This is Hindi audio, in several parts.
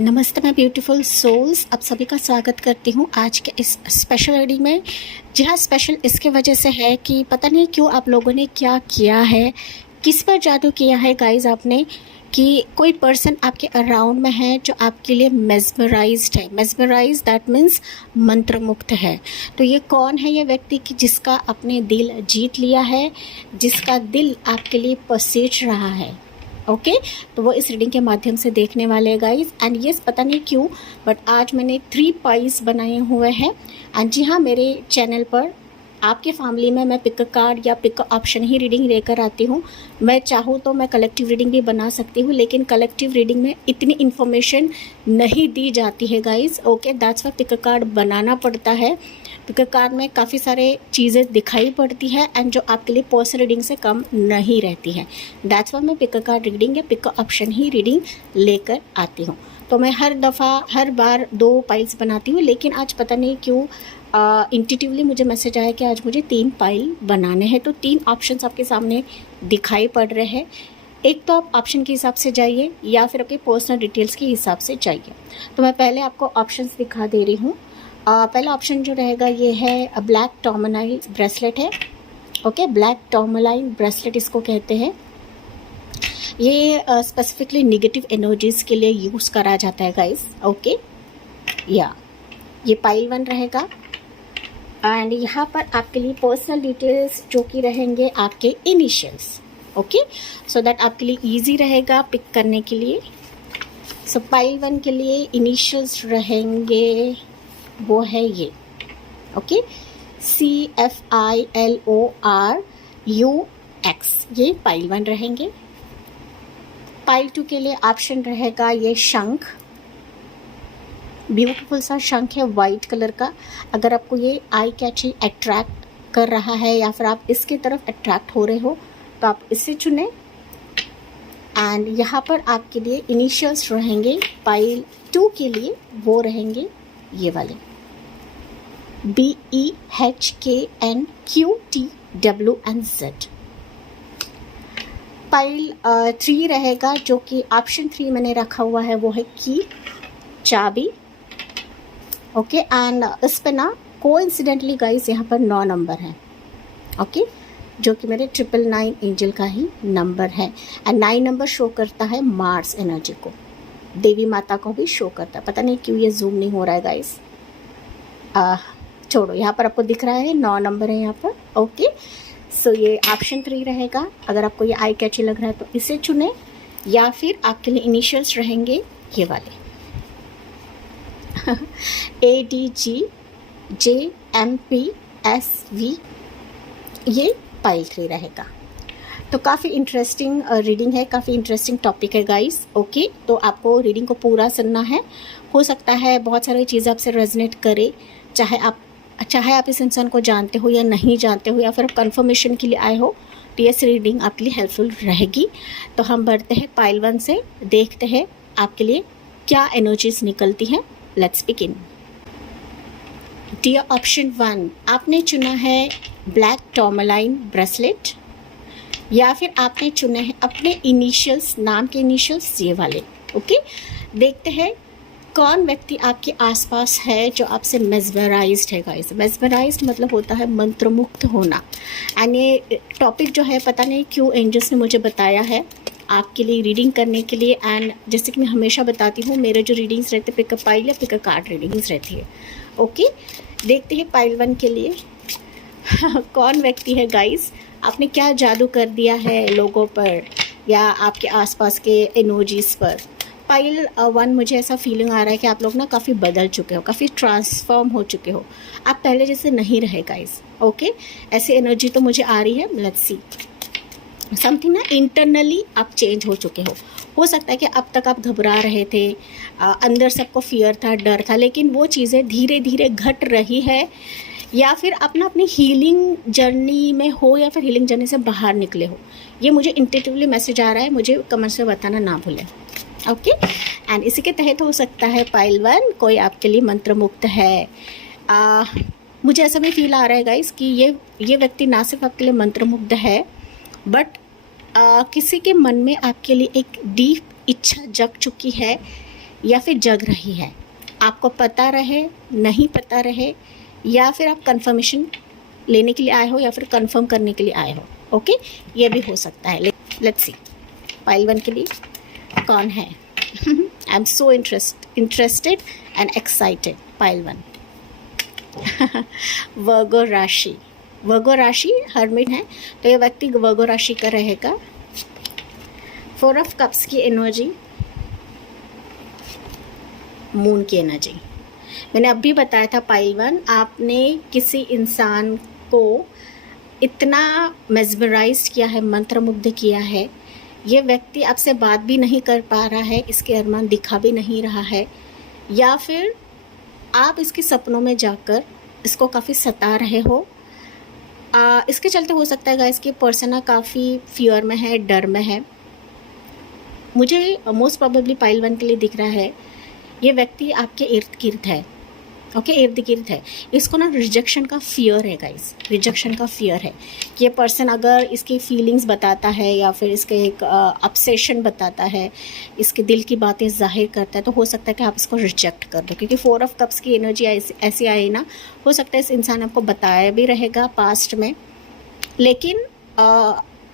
नमस्ते मैं ब्यूटीफुल सोल्स, आप सभी का स्वागत करती हूँ आज के इस स्पेशल रीडिंग में। जी हाँ, स्पेशल इसके वजह से है कि पता नहीं क्यों आप लोगों ने क्या किया है, किस पर जादू किया है गाइज आपने, कि कोई पर्सन आपके अराउंड में है जो आपके लिए मेस्मराइज्ड है। मेस्मराइज दैट मीन्स मंत्रमुग्ध है। तो ये कौन है ये व्यक्ति कि जिसका आपने दिल जीत लिया है, जिसका दिल आपके लिए पसीज रहा है। ओके तो वो इस रीडिंग के माध्यम से देखने वाले हैं गाइज। एंड यस, पता नहीं क्यों बट आज मैंने 3 पाइल्स बनाए हुए हैं। एंड जी हाँ, मेरे चैनल पर आपके फैमिली में मैं पिक कार्ड या पिक ऑप्शन ही रीडिंग लेकर आती हूँ। मैं चाहूँ तो मैं कलेक्टिव रीडिंग भी बना सकती हूँ, लेकिन कलेक्टिव रीडिंग में इतनी इन्फॉर्मेशन नहीं दी जाती है guys. Okay that's why pick card बनाना पड़ता है। पिक कार्ड में काफ़ी सारे चीज़ें दिखाई पड़ती है एंड जो आपके लिए पर्सनल रीडिंग से कम नहीं रहती है। दैट्स वाई मैं पिक कार्ड रीडिंग या पिक ऑप्शन ही रीडिंग लेकर आती हूँ। तो मैं हर बार 2 पाइल्स बनाती हूँ, लेकिन आज पता नहीं क्यों इंट्यूटिवली मुझे मैसेज आया कि आज मुझे 3 पाइल बनाने हैं। तो 3 ऑप्शंस आपके सामने दिखाई पड़ रहे हैं। एक तो आप ऑप्शन के हिसाब से जाइए या फिर आपके पर्सनल डिटेल्स के हिसाब से जाइए। तो मैं पहले आपको ऑप्शंस दिखा दे रही हूँ। पहला ऑप्शन जो रहेगा ये है ब्लैक टॉर्मलाइन ब्रेसलेट है। ओके, ब्लैक टॉर्मलाइन ब्रेसलेट इसको कहते हैं। ये स्पेसिफिकली नेगेटिव एनर्जीज के लिए यूज़ करा जाता है गाइस। ओके या ये पाइल 1 रहेगा। एंड यहाँ पर आपके लिए पर्सनल डिटेल्स जो कि रहेंगे आपके इनिशियल्स। ओके सो दैट आपके लिए इजी रहेगा पिक करने के लिए। सो पाइल 1 के लिए इनिशियल्स रहेंगे, वो है ये। ओके CFILORUX, ये पाइल 1 रहेंगे। पाइल 2 के लिए ऑप्शन रहेगा ये शंख। ब्यूटीफुल सा शंख है वाइट कलर का। अगर आपको ये आई कैचिंग अट्रैक्ट कर रहा है या फिर आप इसकी तरफ अट्रैक्ट हो रहे हो तो आप इसे चुनें। एंड यहाँ पर आपके लिए इनिशियल्स रहेंगे पाइल 2 के लिए, वो रहेंगे ये वाले BEHKNQTWNZ। पाइल 3 रहेगा जो कि ऑप्शन 3 मैंने रखा हुआ है, वो है की, चाबी। ओके एंड इस पे ना कोइंसिडेंटली गाइस यहाँ पर 9 नंबर है। ओके जो कि मेरे 999 एंजल का ही नंबर है। एंड 9 नंबर शो करता है मार्स एनर्जी को, देवी माता को भी शो करता है। पता नहीं क्यों ये जूम नहीं हो रहा है गाइस। छोड़ो, यहाँ पर आपको दिख रहा है 9 नंबर है यहाँ पर। ओके सो ये ऑप्शन 3 रहेगा। अगर आपको ये आई कैची लग रहा है तो इसे चुने, या फिर आपके लिए इनिशियल्स रहेंगे ये वाले ADGJMPSV, ये पाइल 3 रहेगा। तो काफ़ी इंटरेस्टिंग रीडिंग है, काफ़ी इंटरेस्टिंग टॉपिक है गाइस। ओके तो आपको रीडिंग को पूरा सुनना है। हो सकता है बहुत सारी चीज़ें आपसे रेजोनेट करे, चाहे आप इस इंसान को जानते हो या नहीं जानते हो, या फिर आप कंफर्मेशन के लिए आए हो, तो ये रीडिंग आपके लिए हेल्पफुल रहेगी। तो हम बढ़ते हैं पाइल 1 से, देखते हैं आपके लिए क्या एनर्जीज निकलती हैं। Let's begin. डियर ऑप्शन 1, आपने चुना है ब्लैक टॉर्मलाइन ब्रेसलेट, या फिर आपने चुने हैं अपने इनिशियल्स, नाम के इनिशियल्स ये वाले। ओके देखते हैं कौन व्यक्ति आपके आसपास है जो आपसे मेस्मराइज्ड है गाइस। मेस्मराइज्ड मतलब होता है मंत्रमुग्ध होना। एंड ये टॉपिक जो है पता नहीं क्यों एंजल्स ने मुझे बताया है आपके लिए रीडिंग करने के लिए। एंड जैसे कि मैं हमेशा बताती हूँ, मेरे जो रीडिंग्स रहते हैं पिक पाइल या पिक कार्ड रीडिंग्स रहती है। ओके देखते हैं पाइल 1 के लिए कौन व्यक्ति है गाइस, आपने क्या जादू कर दिया है लोगों पर या आपके आसपास के एनर्जीज पर। पाइल 1 मुझे ऐसा फीलिंग आ रहा है कि आप लोग ना काफ़ी बदल चुके हो, काफ़ी ट्रांसफॉर्म हो चुके हो, आप पहले जैसे नहीं रहे गाइस। ओके ऐसी एनर्जी तो मुझे आ रही है। लेट्स सी समथिंग ना इंटरनली आप चेंज हो चुके हो सकता है कि अब तक आप घबरा रहे थे, अंदर सबको फियर था, डर था, लेकिन वो चीज़ें धीरे धीरे घट रही है, या फिर आप ना अपनी हीलिंग जर्नी में हो या फिर हीलिंग जर्नी से बाहर निकले हो। ये मुझे इंट्यूटिवली मैसेज आ रहा है, मुझे कमेंट्स में बताना ना भूलें। ओके एंड इसी के तहत हो सकता है पाइल 1 कोई आपके लिए मंत्रमुग्ध है। मुझे ऐसा भी फील आ रहा है गाइस कि ये व्यक्ति ना सिर्फ आपके लिए मंत्रमुग्ध है, बट किसी के मन में आपके लिए एक डीप इच्छा जग चुकी है या फिर जग रही है, आपको पता रहे नहीं पता रहे, या फिर आप कंफर्मेशन लेने के लिए आए हो या फिर कंफर्म करने के लिए आए हो। ओके, ये भी हो सकता है। लेट्स सी पाइल 1 के लिए कौन है। I am so interested and excited. Pile 1 वर्गो राशि। वर्गो राशि हर्मिट है, तो ये व्यक्ति वर्गो राशि का रहेगा। 4 ऑफ कप्स की एनर्जी, मून की एनर्जी। मैंने अभी बताया था पाइल 1, आपने किसी इंसान को इतना मेस्मराइज किया है, मंत्रमुग्ध किया है, ये व्यक्ति आपसे बात भी नहीं कर पा रहा है, इसके अरमान दिखा भी नहीं रहा है, या फिर आप इसके सपनों में जाकर इसको काफ़ी सता रहे हो। इसके चलते हो सकता है गाइस कि पर्सन काफ़ी फियर में है, डर में है। मुझे मोस्ट प्रोबेबली पाइल 1 के लिए दिख रहा है ये व्यक्ति आपके इर्द गिर्द है। ओके, इर्द गिर्द है। इसको ना रिजेक्शन का फियर है गाइस, रिजेक्शन का फियर है कि ये पर्सन अगर इसकी फीलिंग्स बताता है या फिर इसके एक ऑब्सेशन बताता है, इसके दिल की बातें जाहिर करता है, तो हो सकता है कि आप इसको रिजेक्ट कर दो, क्योंकि 4 ऑफ कप्स की एनर्जी ऐसी आई ना, हो सकता है इस इंसान आपको बताया भी रहेगा पास्ट में, लेकिन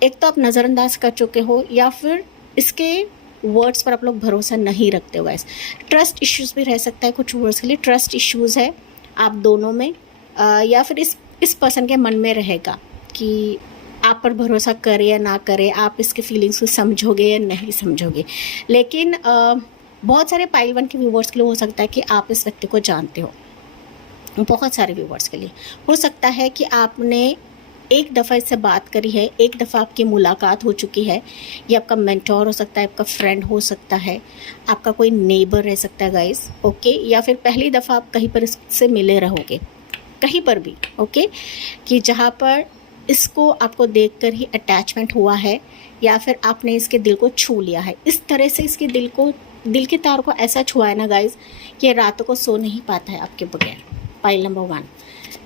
एक तो आप नज़रअंदाज कर चुके हो या फिर इसके वर्ड्स पर आप लोग भरोसा नहीं रखते हो गाइस। ट्रस्ट इश्यूज भी रह सकता है कुछ वर्ड्स के लिए, ट्रस्ट इश्यूज है आप दोनों में, या फिर इस पर्सन के मन में रहेगा कि आप पर भरोसा करे या ना करे, आप इसके फीलिंग्स को समझोगे या नहीं समझोगे। लेकिन बहुत सारे पाइल 1 के व्यूवर्स के लिए हो सकता है कि आप इस व्यक्ति को जानते हो। बहुत सारे व्यूवर्स के लिए हो सकता है कि आपने एक दफ़ा इससे बात करी है, एक दफ़ा आपकी मुलाकात हो चुकी है। ये आपका मेंटोर हो सकता है, आपका फ्रेंड हो सकता है, आपका कोई नेबर रह सकता है गाइस। ओके, या फिर पहली दफ़ा आप कहीं पर इससे मिले रहोगे, कहीं पर भी। ओके, कि जहाँ पर इसको आपको देखकर ही अटैचमेंट हुआ है या फिर आपने इसके दिल को छू लिया है। इस तरह से इसके दिल के तार को ऐसा छुआ है ना गाइस कि रातों को सो नहीं पाता है आपके बगैर। पाइल नंबर 1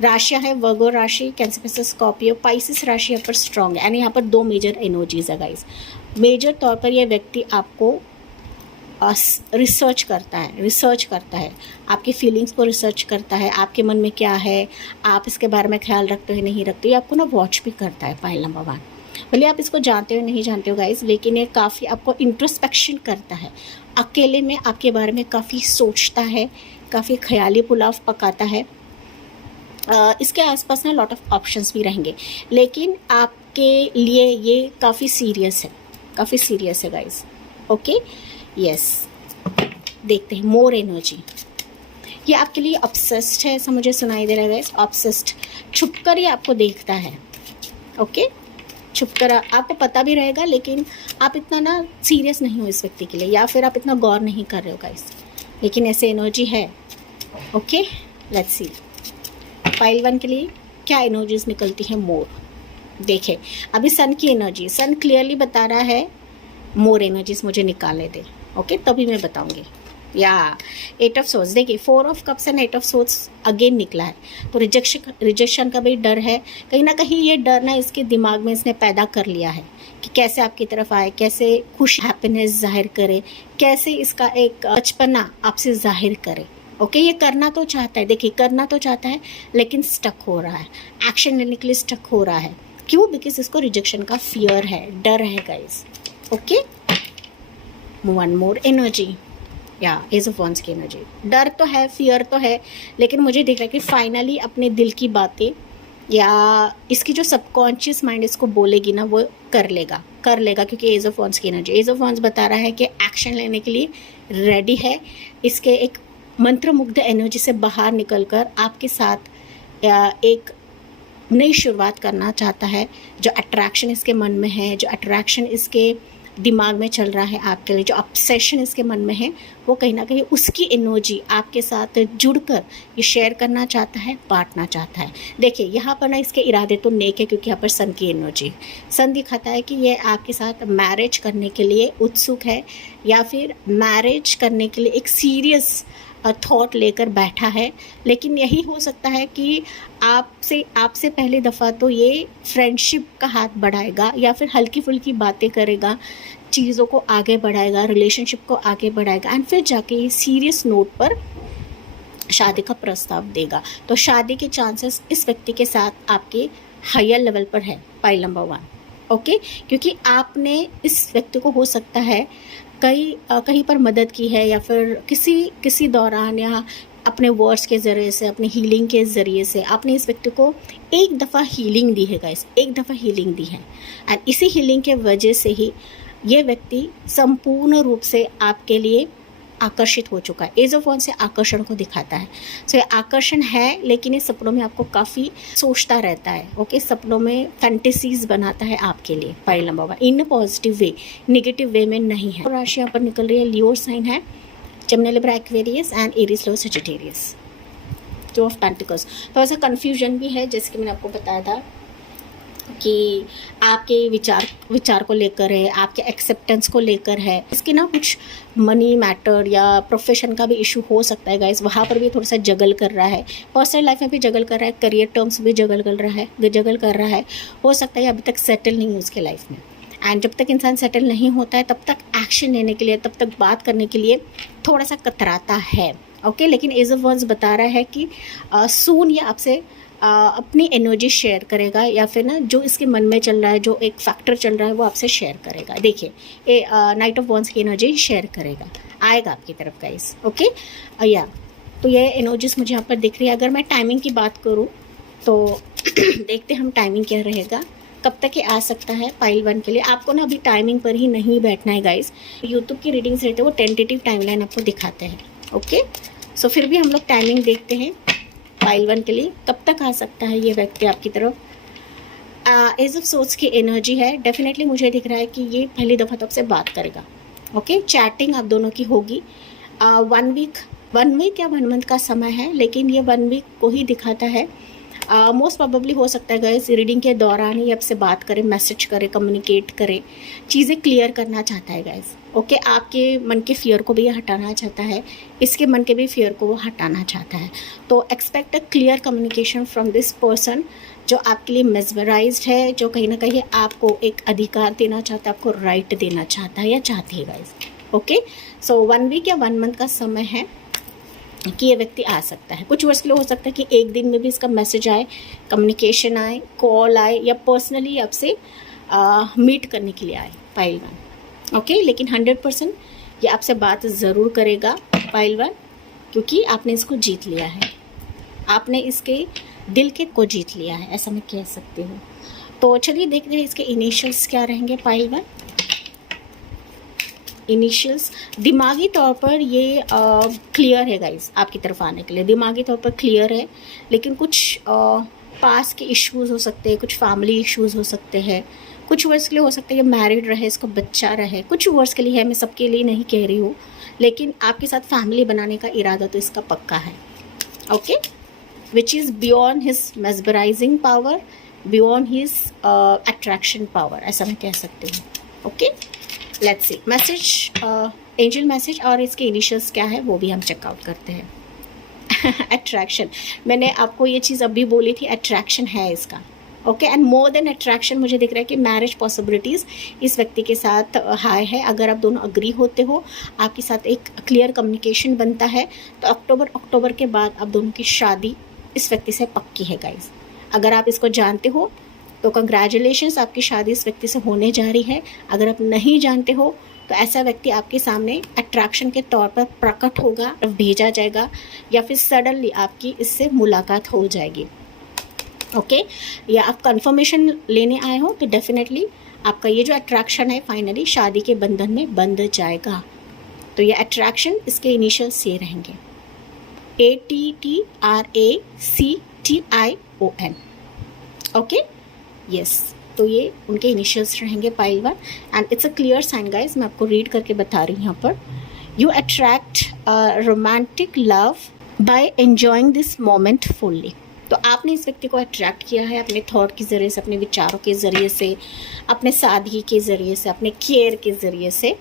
राशियाँ है वर्गो राशि, कैंसर, पिस्टस, स्कॉर्पियो, पाइसिस राशि यहाँ पर स्ट्रॉन्ग है, यानी यहाँ पर 2 मेजर एनर्जीज है गाइस। मेजर तौर पर यह व्यक्ति आपको रिसर्च करता है, आपकी फीलिंग्स को रिसर्च करता है, आपके मन में क्या है, आप इसके बारे में ख्याल रखते हो नहीं रखते हो, ये आपको ना वॉच भी करता है। पाइल नंबर 1 भले आप इसको जानते हो नहीं जानते हो गाइस, लेकिन ये काफ़ी आपको इंट्रोस्पेक्शन करता है, अकेले में आपके बारे में काफ़ी सोचता है, काफ़ी ख्याली पुलाव पकाता है। इसके आसपास ना लॉट ऑफ ऑप्शंस भी रहेंगे, लेकिन आपके लिए ये काफ़ी सीरियस है गाइस। ओके, यस, देखते हैं मोर एनर्जी। ये आपके लिए ऑब्सेस्ड है, ऐसा मुझे सुनाई दे रहा है गाइस। ऑब्सेस्ड, छुपकर ये आपको देखता है। ओके, छुपकर आपको पता भी रहेगा, लेकिन आप इतना ना सीरियस नहीं हो इस व्यक्ति के लिए, या फिर आप इतना गौर नहीं कर रहे हो गाइस, लेकिन ऐसे एनर्जी है। ओके, लेट्स सी पाइल 1 के लिए क्या एनर्जीज निकलती हैं। मोर, देखें अभी सन की एनर्जी, सन क्लियरली बता रहा है मोर एनर्जीज मुझे निकाले दे। ओके, तभी मैं बताऊंगी। या 8 ऑफ सोर्स, देखिए 4 of cups and 8 of source again निकला है, तो रिजेक्शन का भी डर है। कहीं ना कहीं ये डर ना इसके दिमाग में इसने पैदा कर लिया है कि कैसे आपकी तरफ आए, कैसे खुश हैप्पीनेस जाहिर करे, कैसे इसका एक बचपना आपसे जाहिर करे। ओके, ये करना तो चाहता है, देखिए करना तो चाहता है, लेकिन स्टक हो रहा है, एक्शन लेने के लिए स्टक हो रहा है। क्यों? बिकॉज इसको रिजेक्शन का फियर है, डर है गाइस। ओके, 1 मोर एनर्जी, या एज ऑफ वंस की एनर्जी। डर तो है, फियर तो है, लेकिन मुझे दिख रहा है कि फाइनली अपने दिल की बातें या इसकी जो सबकॉन्शियस माइंड इसको बोलेगी ना, वो कर लेगा, क्योंकि एज ऑफ वंस की एनर्जी, एज ऑफ वंस बता रहा है कि एक्शन लेने के लिए रेडी है। इसके एक मंत्रमुग्ध एनर्जी से बाहर निकलकर आपके साथ एक नई शुरुआत करना चाहता है। जो अट्रैक्शन इसके मन में है, जो अट्रैक्शन इसके दिमाग में चल रहा है आपके लिए, जो ऑब्सेशन इसके मन में है, वो कहीं ना कहीं उसकी एनर्जी आपके साथ जुड़कर ये शेयर करना चाहता है, बांटना चाहता है। देखिए यहाँ पर ना इसके इरादे तो नेक है, क्योंकि यहाँ पर सन की एनर्जी, सन दिखाता है कि ये आपके साथ मैरिज करने के लिए उत्सुक है, या फिर मैरिज करने के लिए एक सीरियस थॉट लेकर बैठा है। लेकिन यही हो सकता है कि आपसे पहली दफ़ा तो ये फ्रेंडशिप का हाथ बढ़ाएगा, या फिर हल्की फुल्की बातें करेगा, चीज़ों को आगे बढ़ाएगा, रिलेशनशिप को आगे बढ़ाएगा एंड फिर जाके ये सीरियस नोट पर शादी का प्रस्ताव देगा। तो शादी के चांसेस इस व्यक्ति के साथ आपके हायर लेवल पर है, पाइल नंबर 1। ओके, क्योंकि आपने इस व्यक्ति को हो सकता है कहीं पर मदद की है, या फिर किसी दौरान, या अपने वर्ड्स के ज़रिए से, अपने हीलिंग के ज़रिए से आपने इस व्यक्ति को एक दफ़ा हीलिंग दी है गाइस, एक दफ़ा हीलिंग दी है। एंड इसी हीलिंग के वजह से ही ये व्यक्ति संपूर्ण रूप से आपके लिए आकर्षित हो चुका है। एज ऑफ वन से आकर्षण को दिखाता है। सो ये आकर्षण है, लेकिन ये सपनों में आपको काफ़ी सोचता रहता है। ओके, सपनों में फैंटेसीज बनाता है आपके लिए, pile number 1, in positive way, negative way में नहीं है। राशि यहाँ पर निकल रही है, लियो साइन है, Gemini, Libra, Aquarius and Aries, low, Sagittarius, 2 of pentacles. थोड़ा सा कन्फ्यूजन भी है, जैसे कि मैंने आपको बताया था कि आपके विचार को लेकर है, आपके एक्सेप्टेंस को लेकर है। इसकी ना कुछ मनी मैटर या प्रोफेशन का भी इशू हो सकता है गाइस, वहाँ पर भी थोड़ा सा जगल कर रहा है। पर्सनल लाइफ में भी जगल कर रहा है, करियर टर्म्स भी जगल कर रहा है। हो सकता है अभी तक सेटल नहीं है उसके लाइफ में। एंड जब तक इंसान सेटल नहीं होता है, तब तक एक्शन लेने के लिए, तब तक बात करने के लिए थोड़ा सा कतराता है। ओके, लेकिन एज ऑफ वर्ड्स बता रहा है कि सून ये आपसे अपनी एनर्जी शेयर करेगा, या फिर ना जो इसके मन में चल रहा है, जो एक फैक्टर चल रहा है, वो आपसे शेयर करेगा। देखिए, नाइट ऑफ वॉन्ड्स की एनर्जी शेयर करेगा, आएगा आपकी तरफ गाइस। ओके, या तो ये एनर्जीज मुझे यहाँ पर दिख रही है। अगर मैं टाइमिंग की बात करूँ तो देखते हम टाइमिंग क्या रहेगा, कब तक ये आ सकता है पाइल 1 के लिए। आपको ना अभी टाइमिंग पर ही नहीं बैठना है गाइस। यूट्यूब की रीडिंग्स रहते हैं, वो टेंटेटिव टाइमलाइन आपको दिखाते हैं। ओके, सो फिर भी हम लोग टाइमिंग देखते हैं पाइल 1 के लिए, कब तक आ सकता है ये व्यक्ति आपकी तरफ। एज ऑफ सोर्स की एनर्जी है, डेफिनेटली मुझे दिख रहा है कि ये पहली दफ़ा तो आपसे बात करेगा। ओके, चैटिंग आप दोनों की होगी। 1 वीक या 1 मंथ का समय है, लेकिन ये 1 वीक को ही दिखाता है। मोस्ट प्रोबेबली हो सकता है गाइस रीडिंग के दौरान ही आपसे बात करे, मैसेज करे, कम्युनिकेट करे, चीज़ें क्लियर करना चाहता है गाइस। ओके, आपके मन के फियर को भी ये हटाना चाहता है, इसके मन के भी फियर को वो हटाना चाहता है। तो expect a clear communication from this person, जो आपके लिए मेस्मराइज्ड है, जो कहीं ना कहीं आपको एक अधिकार देना चाहता है, आपको राइट देना चाहता है या चाहती है गाइस। ओके, सो 1 वीक या 1 मंथ का समय है कि ये व्यक्ति आ सकता है। कुछ वर्ष के लिए हो सकता है कि एक दिन में भी इसका मैसेज आए, कम्युनिकेशन आए, कॉल आए, या पर्सनली आपसे मीट करने के लिए आए पाइल 1। ओके, लेकिन 100% ये आपसे बात ज़रूर करेगा पाइल 1, क्योंकि आपने इसको जीत लिया है, आपने इसके दिल के को जीत लिया है, ऐसा मैं कह सकती हूँ। तो चलिए देखते हैं इसके इनिशियल्स क्या रहेंगे पाइल 1। इनिशियल्स दिमागी तौर पर ये क्लियर है गाइस, आपकी तरफ आने के लिए दिमागी तौर पर क्लियर है, लेकिन कुछ पास के इश्यूज़ हो सकते हैं, कुछ फैमिली इश्यूज़ हो सकते हैं, कुछ वर्ष के लिए हो सकता है ये मैरिड रहे, इसको बच्चा रहे, कुछ वर्ष के लिए है, मैं सबके लिए नहीं कह रही हूँ, लेकिन आपके साथ फैमिली बनाने का इरादा तो इसका पक्का है। Okay, which is beyond his mesmerising power, beyond his attraction power, ऐसा मैं कह सकती हूँ। Okay, let's see message, angel message और इसके इनिशियल्स क्या है वो भी हम चेकआउट करते हैं। अट्रैक्शन, मैंने आपको ये चीज़ अभी बोली थी, अट्रैक्शन है इसका। Okay, and more than attraction मुझे दिख रहा है कि मैरिज पॉसिबिलिटीज़ इस व्यक्ति के साथ हाई है। अगर आप दोनों अग्री होते हो, आपके साथ एक क्लियर कम्युनिकेशन बनता है, तो अक्टूबर के बाद आप दोनों की शादी इस व्यक्ति से पक्की है गाइज। अगर आप इसको जानते हो तो कंग्रेचुलेशंस, आपकी शादी इस व्यक्ति से होने जा रही है। अगर आप नहीं जानते हो तो ऐसा व्यक्ति आपके सामने अट्रैक्शन के तौर पर प्रकट होगा, भेजा जाएगा, या फिर सडनली आपकी इससे मुलाकात हो जाएगी। ओके, या आप कंफर्मेशन लेने आए हो तो डेफिनेटली आपका ये जो अट्रैक्शन है फाइनली शादी के बंधन में बंध जाएगा। तो ये अट्रैक्शन, इसके इनिशियल्स ये रहेंगे, ATTRACTION। ओके, यस, तो ये उनके इनिशियल्स रहेंगे pile 1, and it's a clear sign guys. मैं आपको रीड करके बता रही हूँ यहाँ पर। You attract romantic love by enjoying this moment fully. तो आपने इस व्यक्ति को अट्रैक्ट किया है अपने थॉट के ज़रिए से, अपने विचारों के ज़रिए से, अपने सादगी के ज़रिए से, अपने केयर के ज़रिए से।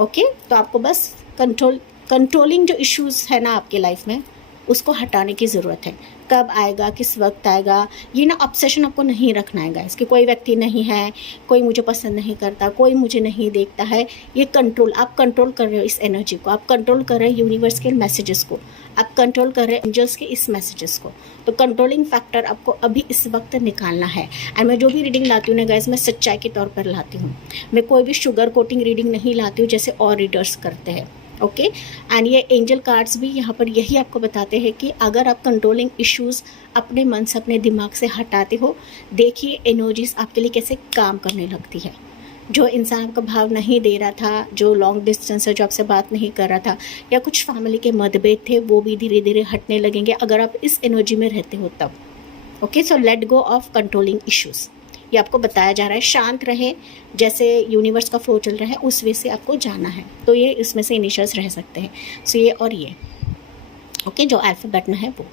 ओके, तो आपको बस कंट्रोलिंग जो इश्यूज़ है ना आपके लाइफ में, उसको हटाने की ज़रूरत है। कब आएगा, किस वक्त आएगा, ये ना ऑब्सेशन आपको नहीं रखना है गाइस कि कोई व्यक्ति नहीं है, कोई मुझे पसंद नहीं करता, कोई मुझे नहीं देखता है। ये कंट्रोल, आप कंट्रोल कर रहे हो इस एनर्जी को, आप कंट्रोल कर रहे हो यूनिवर्स के मैसेजेस को, आप कंट्रोल कर रहे हैं एंजल्स के इस मैसेजेस को। तो कंट्रोलिंग फैक्टर आपको अभी इस वक्त निकालना है। एंड मैं जो भी रीडिंग लाती हूँ ना गाइस, मैं सच्चाई के तौर पर लाती हूँ। मैं कोई भी शुगर कोटिंग रीडिंग नहीं लाती हूँ जैसे और रीडर्स करते हैं। ओके, एंड ये एंजल कार्ड्स भी यहाँ पर यही आपको बताते हैं कि अगर आप कंट्रोलिंग इश्यूज अपने मन से, अपने दिमाग से हटाते हो, देखिए एनर्जीज आपके लिए कैसे काम करने लगती है। जो इंसान आपका भाव नहीं दे रहा था, जो लॉन्ग डिस्टेंस से जो आपसे बात नहीं कर रहा था, या कुछ फैमिली के मतभेद थे, वो भी धीरे धीरे हटने लगेंगे अगर आप इस एनर्जी में रहते हो तब। Okay, so let go of controlling issues. ये आपको बताया जा रहा है, शांत रहे, जैसे यूनिवर्स का फ्लो चल रहा है उस वे से आपको जाना है। तो ये इसमें से इनिशियल्स रह सकते हैं, सो ये और ये। ओके, जो अल्फ़ाबेट में है वो।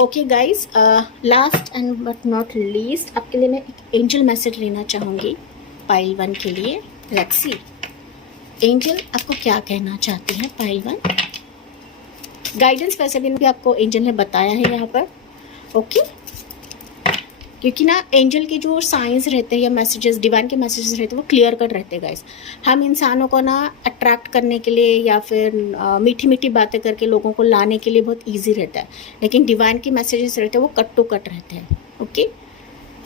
Okay guys, last and but not least आपके लिए मैं एक एंजल मैसेज लेना चाहूँगी पाइल 1 के लिए। लेट्स सी एंजल आपको क्या कहना चाहती हैं पाइल 1। गाइडेंस वैसे भी आपको एंजल ने बताया है यहाँ पर। ओके, क्योंकि ना एंजल के जो साइंस रहते हैं या मैसेजेस, डिवाइन के मैसेजेस रहते हैं, वो क्लियर कट रहते हैं गाइस। हम इंसानों को ना अट्रैक्ट करने के लिए या फिर मीठी मीठी बातें करके लोगों को लाने के लिए बहुत इजी रहता है, लेकिन डिवाइन के मैसेजेस रहते हैं वो कट टू कट रहते हैं। ओके,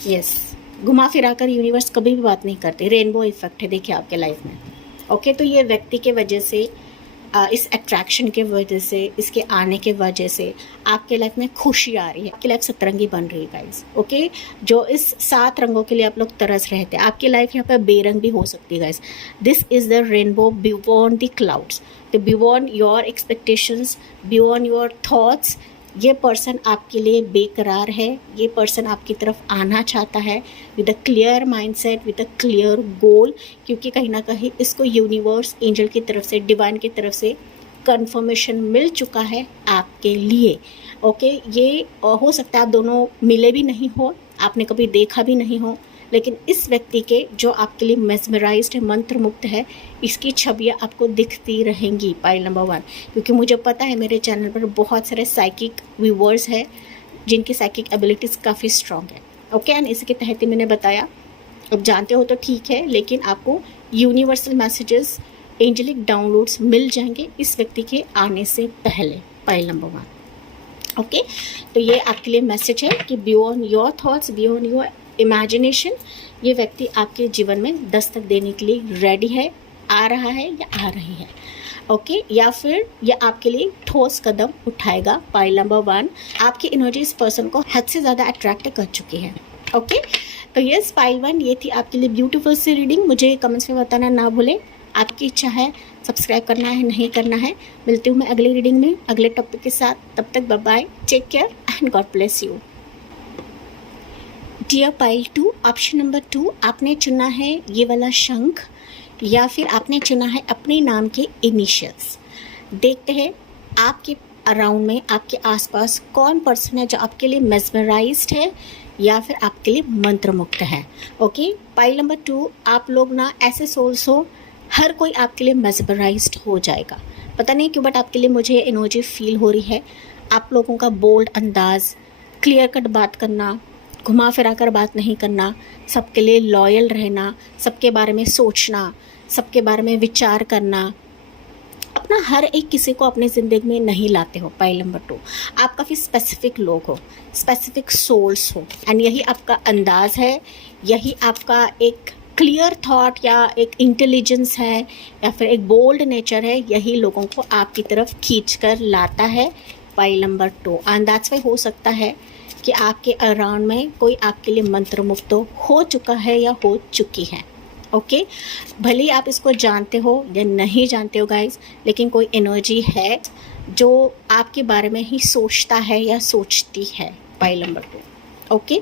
यस, घुमा फिरा कर यूनिवर्स कभी भी बात नहीं करते। रेनबो इफेक्ट है देखिए आपके लाइफ में। ओके, तो ये व्यक्ति के वजह से, इस अट्रैक्शन के वजह से, इसके आने के वजह से आपके लाइफ में खुशी आ रही है, आपकी लाइफ सतरंगी बन रही है गाइस। ओके, जो इस 7 रंगों के लिए आप लोग तरस रहे थे, आपकी लाइफ यहाँ पे बेरंग भी हो सकती है guys. This is the rainbow beyond the clouds, the beyond your expectations, beyond your thoughts. ये पर्सन आपके लिए बेकरार है, ये पर्सन आपकी तरफ आना चाहता है with a clear mindset, with a clear goal, क्योंकि कहीं ना कहीं इसको यूनिवर्स, एंजल की तरफ से, डिवाइन की तरफ से कंफर्मेशन मिल चुका है आपके लिए। ओके, ये हो सकता है आप दोनों मिले भी नहीं हो, आपने कभी देखा भी नहीं हो, लेकिन इस व्यक्ति के जो आपके लिए मेस्मराइज्ड है, मंत्र मुक्त है, इसकी छवियाँ आपको दिखती रहेंगी पाइल नंबर 1। क्योंकि मुझे पता है मेरे चैनल पर बहुत सारे साइकिक व्यूवर्स हैं जिनकी साइकिक एबिलिटीज़ काफ़ी स्ट्रॉन्ग है। ओके, एंड इसके तहत ही मैंने बताया, अब जानते हो तो ठीक है, लेकिन आपको यूनिवर्सल मैसेजेस, एंजेलिक डाउनलोड्स मिल जाएंगे इस व्यक्ति के आने से पहले पाइल नंबर 1। ओके, तो ये आपके लिए मैसेज है कि beyond your thoughts, beyond your imagination, ये व्यक्ति आपके जीवन में दस्तक देने के लिए रेडी है, आ रहा है या आ रही है। ओके, या फिर ये आपके लिए ठोस कदम उठाएगा पाइल नंबर 1। आपकी एनर्जी इस पर्सन को हद से ज़्यादा अट्रैक्ट कर चुकी है। ओके, तो यस पाइल 1, ये थी आपके लिए ब्यूटीफुल सी रीडिंग। मुझे कमेंट्स में बताना ना भूलें, आपकी इच्छा है सब्सक्राइब करना है नहीं करना है। मिलती हूँ मैं अगली रीडिंग में अगले टॉपिक के साथ, तब तक bye bye, take care and God bless you. Dear pile 2, option number 2, आपने चुना है ये वाला शंख, या फिर आपने चुना है अपने नाम के इनिशियल्स। देखते हैं आपके अराउंड में, आपके आसपास कौन पर्सन है जो आपके लिए मेस्मराइज्ड है या फिर आपके लिए मंत्रमुक्त है। ओके, पाइल नंबर 2, आप लोग ना ऐसे सोल्स हो, हर कोई आपके लिए मेस्मराइज्ड हो जाएगा। पता नहीं क्यों, बट आपके लिए मुझे एनर्जी फील हो रही है। आप लोगों का बोल्ड अंदाज, क्लियर कट बात करना, घुमा फिरा कर बात नहीं करना, सबके लिए लॉयल रहना, सबके बारे में सोचना, सबके बारे में विचार करना, अपना हर एक किसी को अपनी ज़िंदगी में नहीं लाते हो। पाइल नंबर 2, आप काफ़ी स्पेसिफिक लोग हो, स्पेसिफिक सोल्स हो, एंड यही आपका अंदाज़ है, यही आपका एक क्लियर थॉट या एक इंटेलिजेंस है या फिर एक बोल्ड नेचर है, यही लोगों को आपकी तरफ खींच कर लाता है। Pile number 2, and that's why हो सकता है कि आपके अराउंड में कोई आपके लिए मंत्र मुक्त हो चुका है या हो चुकी है। ओके, भले ही आप इसको जानते हो या नहीं जानते हो गाइस, लेकिन कोई एनर्जी है जो आपके बारे में ही सोचता है या सोचती है। पाइल नंबर 2, ओके,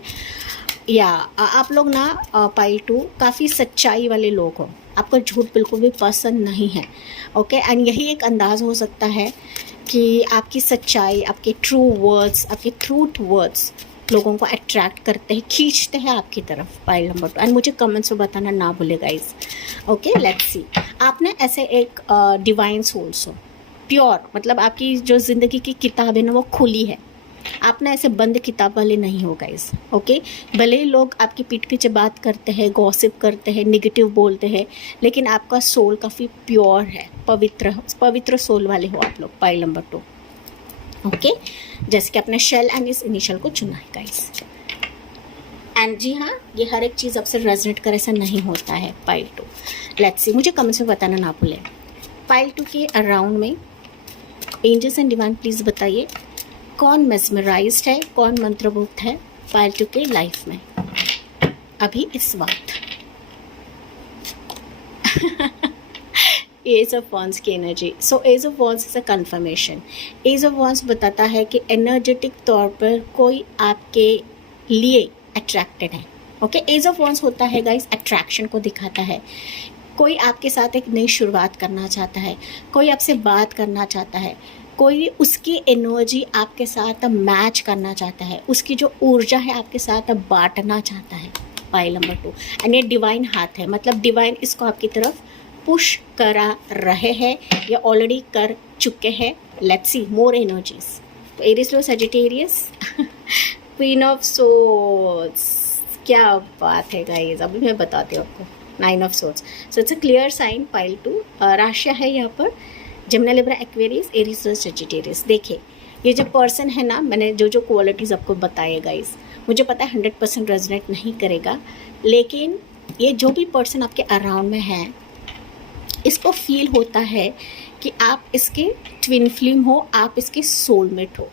या आप लोग ना पाइल 2 काफ़ी सच्चाई वाले लोग हो, आपको झूठ बिल्कुल भी पसंद नहीं है। ओके, एंड यही एक अंदाज़ हो सकता है कि आपकी सच्चाई, आपके ट्रू वर्ड्स, आपके ट्रूथ वर्ड्स लोगों को अट्रैक्ट करते हैं, खींचते हैं आपकी तरफ। पाइल नंबर 2, एंड मुझे कमेंट्स में बताना ना भूले गाइस। ओके, लेट्स सी, आपने ऐसे एक डिवाइन सोल्स हो, प्योर, मतलब आपकी जो ज़िंदगी की किताब है ना वो खुली है। आप ना ऐसे बंद किताब वाले नहीं हो गाइस, ओके। भले ही लोग आपकी पीठ पीछे बात करते हैं, गॉसिप करते हैं, निगेटिव बोलते हैं, लेकिन आपका सोल काफ़ी प्योर है, पवित्र पवित्र सोल वाले हो आप लोग। Pile number 2, okay. जैसे कि आपने शेल एंड इस इनिशियल को चुना है गाइस। एंड जी हाँ, ये हर एक चीज़ आपसे रेजोनेट करे ऐसा नहीं होता है। पाइल 2, लेट्स सी, मुझे कमेंट्स में बताना ना भूलें। पाइल 2 के अराउंड में एंजल्स एंड डिवाइन प्लीज़ बताइए कौन मेस्मराइज्ड है, कौन मंत्रमुग्ध है पाइल 2 के लाइफ में अभी इस वक्त। एज ऑफ वॉन्स की एनर्जी। So ace of wands is a confirmation. Ace of wands बताता है कि एनर्जेटिक तौर पर कोई आपके लिए अट्रैक्टेड है, ओके। एज ऑफ वॉन्स होता है गाइस, अट्रैक्शन को दिखाता है। कोई आपके साथ एक नई शुरुआत करना चाहता है, कोई आपसे बात करना चाहता है, कोई उसकी एनर्जी आपके साथ मैच करना चाहता है, उसकी जो ऊर्जा है आपके साथ बांटना चाहता है। पाइल नंबर 2, एंड ये डिवाइन हाथ है, मतलब डिवाइन इसको आपकी तरफ पुश करा रहे हैं या ऑलरेडी कर चुके हैं। Let's see more energies. तो Aries Leo Sagittarius, queen of swords, क्या बात है गाइस, अभी मैं बताती हूँ आपको। 9 of swords, so it's a clear sign. Pile 2 राशिया है यहाँ पर, Gemini Libra Aquarius Aries Sagittarius. देखिए ये जो पर्सन है ना, मैंने जो जो क्वालिटीज़ आपको बताए गाइस, मुझे पता है 100% रेजोनेट नहीं करेगा, लेकिन ये जो भी पर्सन आपके अराउंड में है, इसको फील होता है कि आप इसके ट्विन फ्लेम हो, आप इसके सोलमेट हो।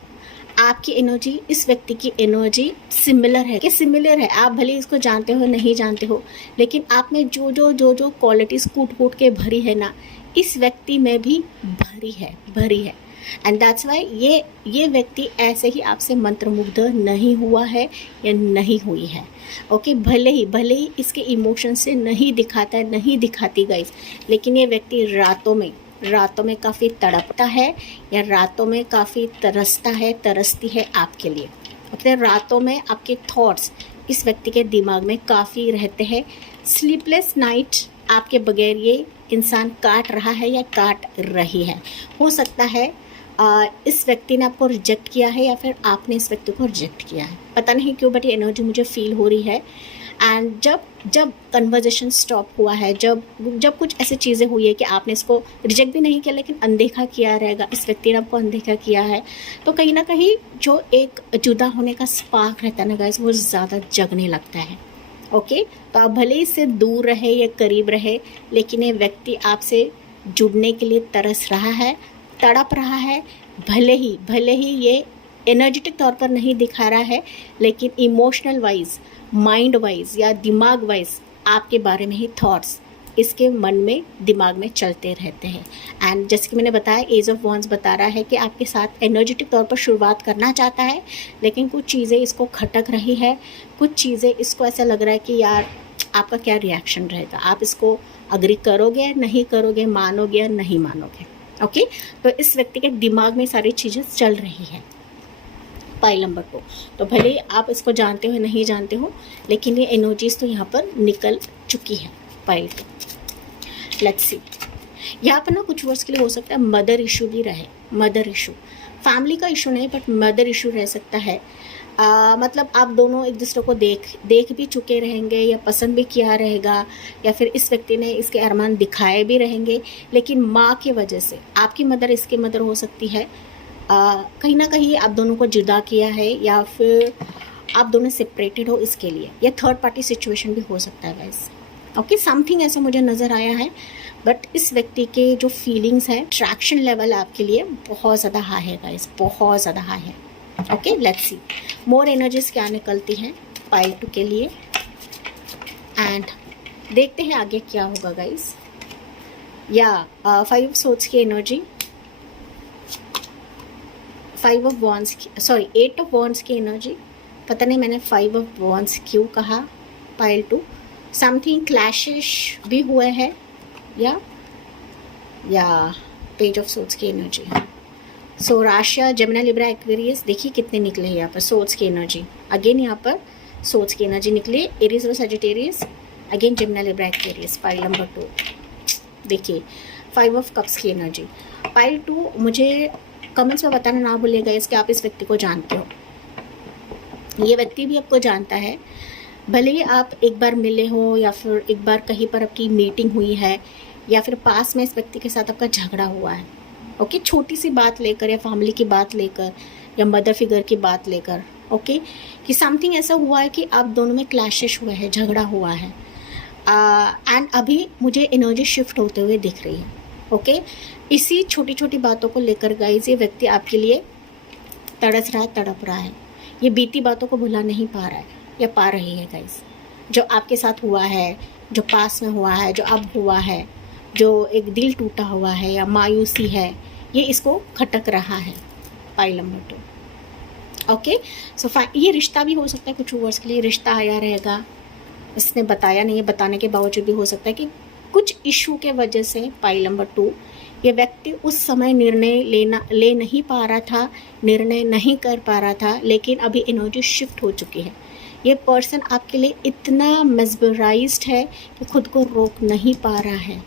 आपकी एनर्जी, इस व्यक्ति की एनर्जी सिमिलर है, कि सिमिलर है। आप भले इसको जानते हो नहीं जानते हो, लेकिन आप में जो क्वालिटीज़ कूट कूट के भरी है ना, इस व्यक्ति में भी भरी है। एंड दैट्स वाई ये व्यक्ति ऐसे ही आपसे मंत्रमुग्ध नहीं हुआ है या नहीं हुई है, ओके। भले ही इसके इमोशन से नहीं दिखाता है, नहीं दिखाती गाइस, लेकिन ये व्यक्ति रातों में काफ़ी तड़पता है या रातों में काफ़ी तरसती है आपके लिए, ओके। रातों में आपके थॉट्स इस व्यक्ति के दिमाग में काफ़ी रहते हैं। स्लीपलेस नाइट आपके बगैर ये इंसान काट रहा है या काट रही है। हो सकता है इस व्यक्ति ने आपको रिजेक्ट किया है या फिर आपने इस व्यक्ति को रिजेक्ट किया है, पता नहीं क्यों, बट ये एनर्जी मुझे फील हो रही है। एंड जब कन्वर्जेशन स्टॉप हुआ है, जब कुछ ऐसी चीज़ें हुई है कि आपने इसको रिजेक्ट भी नहीं किया लेकिन अनदेखा किया रहेगा, इस व्यक्ति ने आपको अनदेखा किया है, तो कहीं ना कहीं जो एक जुदा होने का स्पार्क रहता है ना गाइस, वो ज़्यादा जगने लगता है, ओके। तो आप भले ही इससे दूर रहे या करीब रहे, लेकिन ये व्यक्ति आपसे जुड़ने के लिए तरस रहा है, तड़प रहा है। भले ही ये एनर्जेटिक तौर पर नहीं दिखा रहा है, लेकिन इमोशनल वाइज, माइंड वाइज या दिमाग वाइज आपके बारे में ही थॉट्स इसके मन में, दिमाग में चलते रहते हैं। एंड जैसे कि मैंने बताया, एज ऑफ वॉन्स बता रहा है कि आपके साथ एनर्जेटिक तौर पर शुरुआत करना चाहता है, लेकिन कुछ चीज़ें इसको खटक रही है, कुछ चीज़ें इसको ऐसा लग रहा है कि यार आपका क्या रिएक्शन रहेगा, आप इसको अग्री करोगे नहीं करोगे, मानोगे या नहीं मानोगे, ओके। तो इस व्यक्ति के दिमाग में सारी चीज़ें चल रही है। पाइल नंबर 2, तो भले आप इसको जानते हो नहीं जानते हो, लेकिन ये एनर्जीज तो यहाँ पर निकल चुकी है। पाइल 2, लेट्स सी, यहाँ पर ना कुछ वर्ड्स के लिए हो सकता है मदर इशू भी रहे। मदर इशू, फैमिली का इशू नहीं, बट मदर इशू रह सकता है। मतलब आप दोनों एक दूसरे को देख भी चुके रहेंगे या पसंद भी किया रहेगा, या फिर इस व्यक्ति ने इसके अरमान दिखाए भी रहेंगे, लेकिन माँ की वजह से आपकी मदर इसकी मदर हो सकती है, कहीं ना कहीं आप दोनों को जुदा किया है, या फिर आप दोनों सेपरेटेड हो इसके लिए, या थर्ड पार्टी सिचुएशन भी हो सकता है गाइस, ओके। समथिंग ऐसा मुझे नज़र आया है, बट इस व्यक्ति के जो फीलिंग्स है, अट्रैक्शन लेवल आपके लिए बहुत ज़्यादा हाई है गाइस, बहुत ज़्यादा हाई है, okay. Let's see more energies क्या निकलती हैं पाइल 2 के लिए, एंड देखते हैं आगे क्या होगा गाइस। या 5 ऑफ सोर्ड्स की एनर्जी, 5 ऑफ वॉन्ड्स की, सॉरी 8 ऑफ वॉन्ड्स की एनर्जी। पता नहीं मैंने 5 ऑफ वॉन्ड्स क्यों कहा। पाइल 2, समथिंग क्लैशेस भी हुए हैं, या पेज ऑफ सोर्ड्स की एनर्जी। सो राशिया, जेमिनी लिब्रा एक्वेरियस, देखिए कितने निकले हैं यहाँ पर सोर्ड्स की एनर्जी। अगेन यहाँ पर सोर्ड्स की एनर्जी निकली, एरीज और Sagittarius, again Gemini Libra Aquarius. Pile number 2, देखिए 5 ऑफ कप्स की एनर्जी। पाइल 2, मुझे कमेंट्स में बताना ना भूलिएगा इसके आप इस व्यक्ति को जानते हो। ये व्यक्ति भी आपको जानता है, भले ही आप एक बार मिले हो या फिर एक बार कहीं पर आपकी मीटिंग हुई है या फिर पास में इस व्यक्ति के साथ आपका झगड़ा हुआ है। ओके, छोटी सी बात लेकर या फैमिली की बात लेकर या मदर फिगर की बात लेकर, ओके, कि समथिंग ऐसा हुआ है कि आप दोनों में क्लैशेस हुए हैं, झगड़ा हुआ है, एंड अभी मुझे एनर्जी शिफ्ट होते हुए दिख रही है। ओके, इसी छोटी छोटी बातों को लेकर गाइस ये व्यक्ति आपके लिए तड़स रहा है, तड़प रहा है। ये बीती बातों को भुला नहीं पा रहा है या पा रही है गाइस। जो आपके साथ हुआ है, जो पास में हुआ है, जो अब हुआ है, जो एक दिल टूटा हुआ है या मायूसी है, ये इसको खटक रहा है। Pile number 2। ओके, सो ये रिश्ता भी हो सकता है, कुछ व्यूअर्स के लिए रिश्ता आया रहेगा, इसने बताया नहीं है, बताने के बावजूद भी हो सकता है कि कुछ इशू के वजह से पाइल नंबर 2 ये व्यक्ति उस समय निर्णय ले नहीं पा रहा था, निर्णय नहीं कर पा रहा था, लेकिन अभी एनर्जी शिफ्ट हो चुकी है। ये पर्सन आपके लिए इतना मेस्मराइज्ड है कि खुद को रोक नहीं पा रहा है,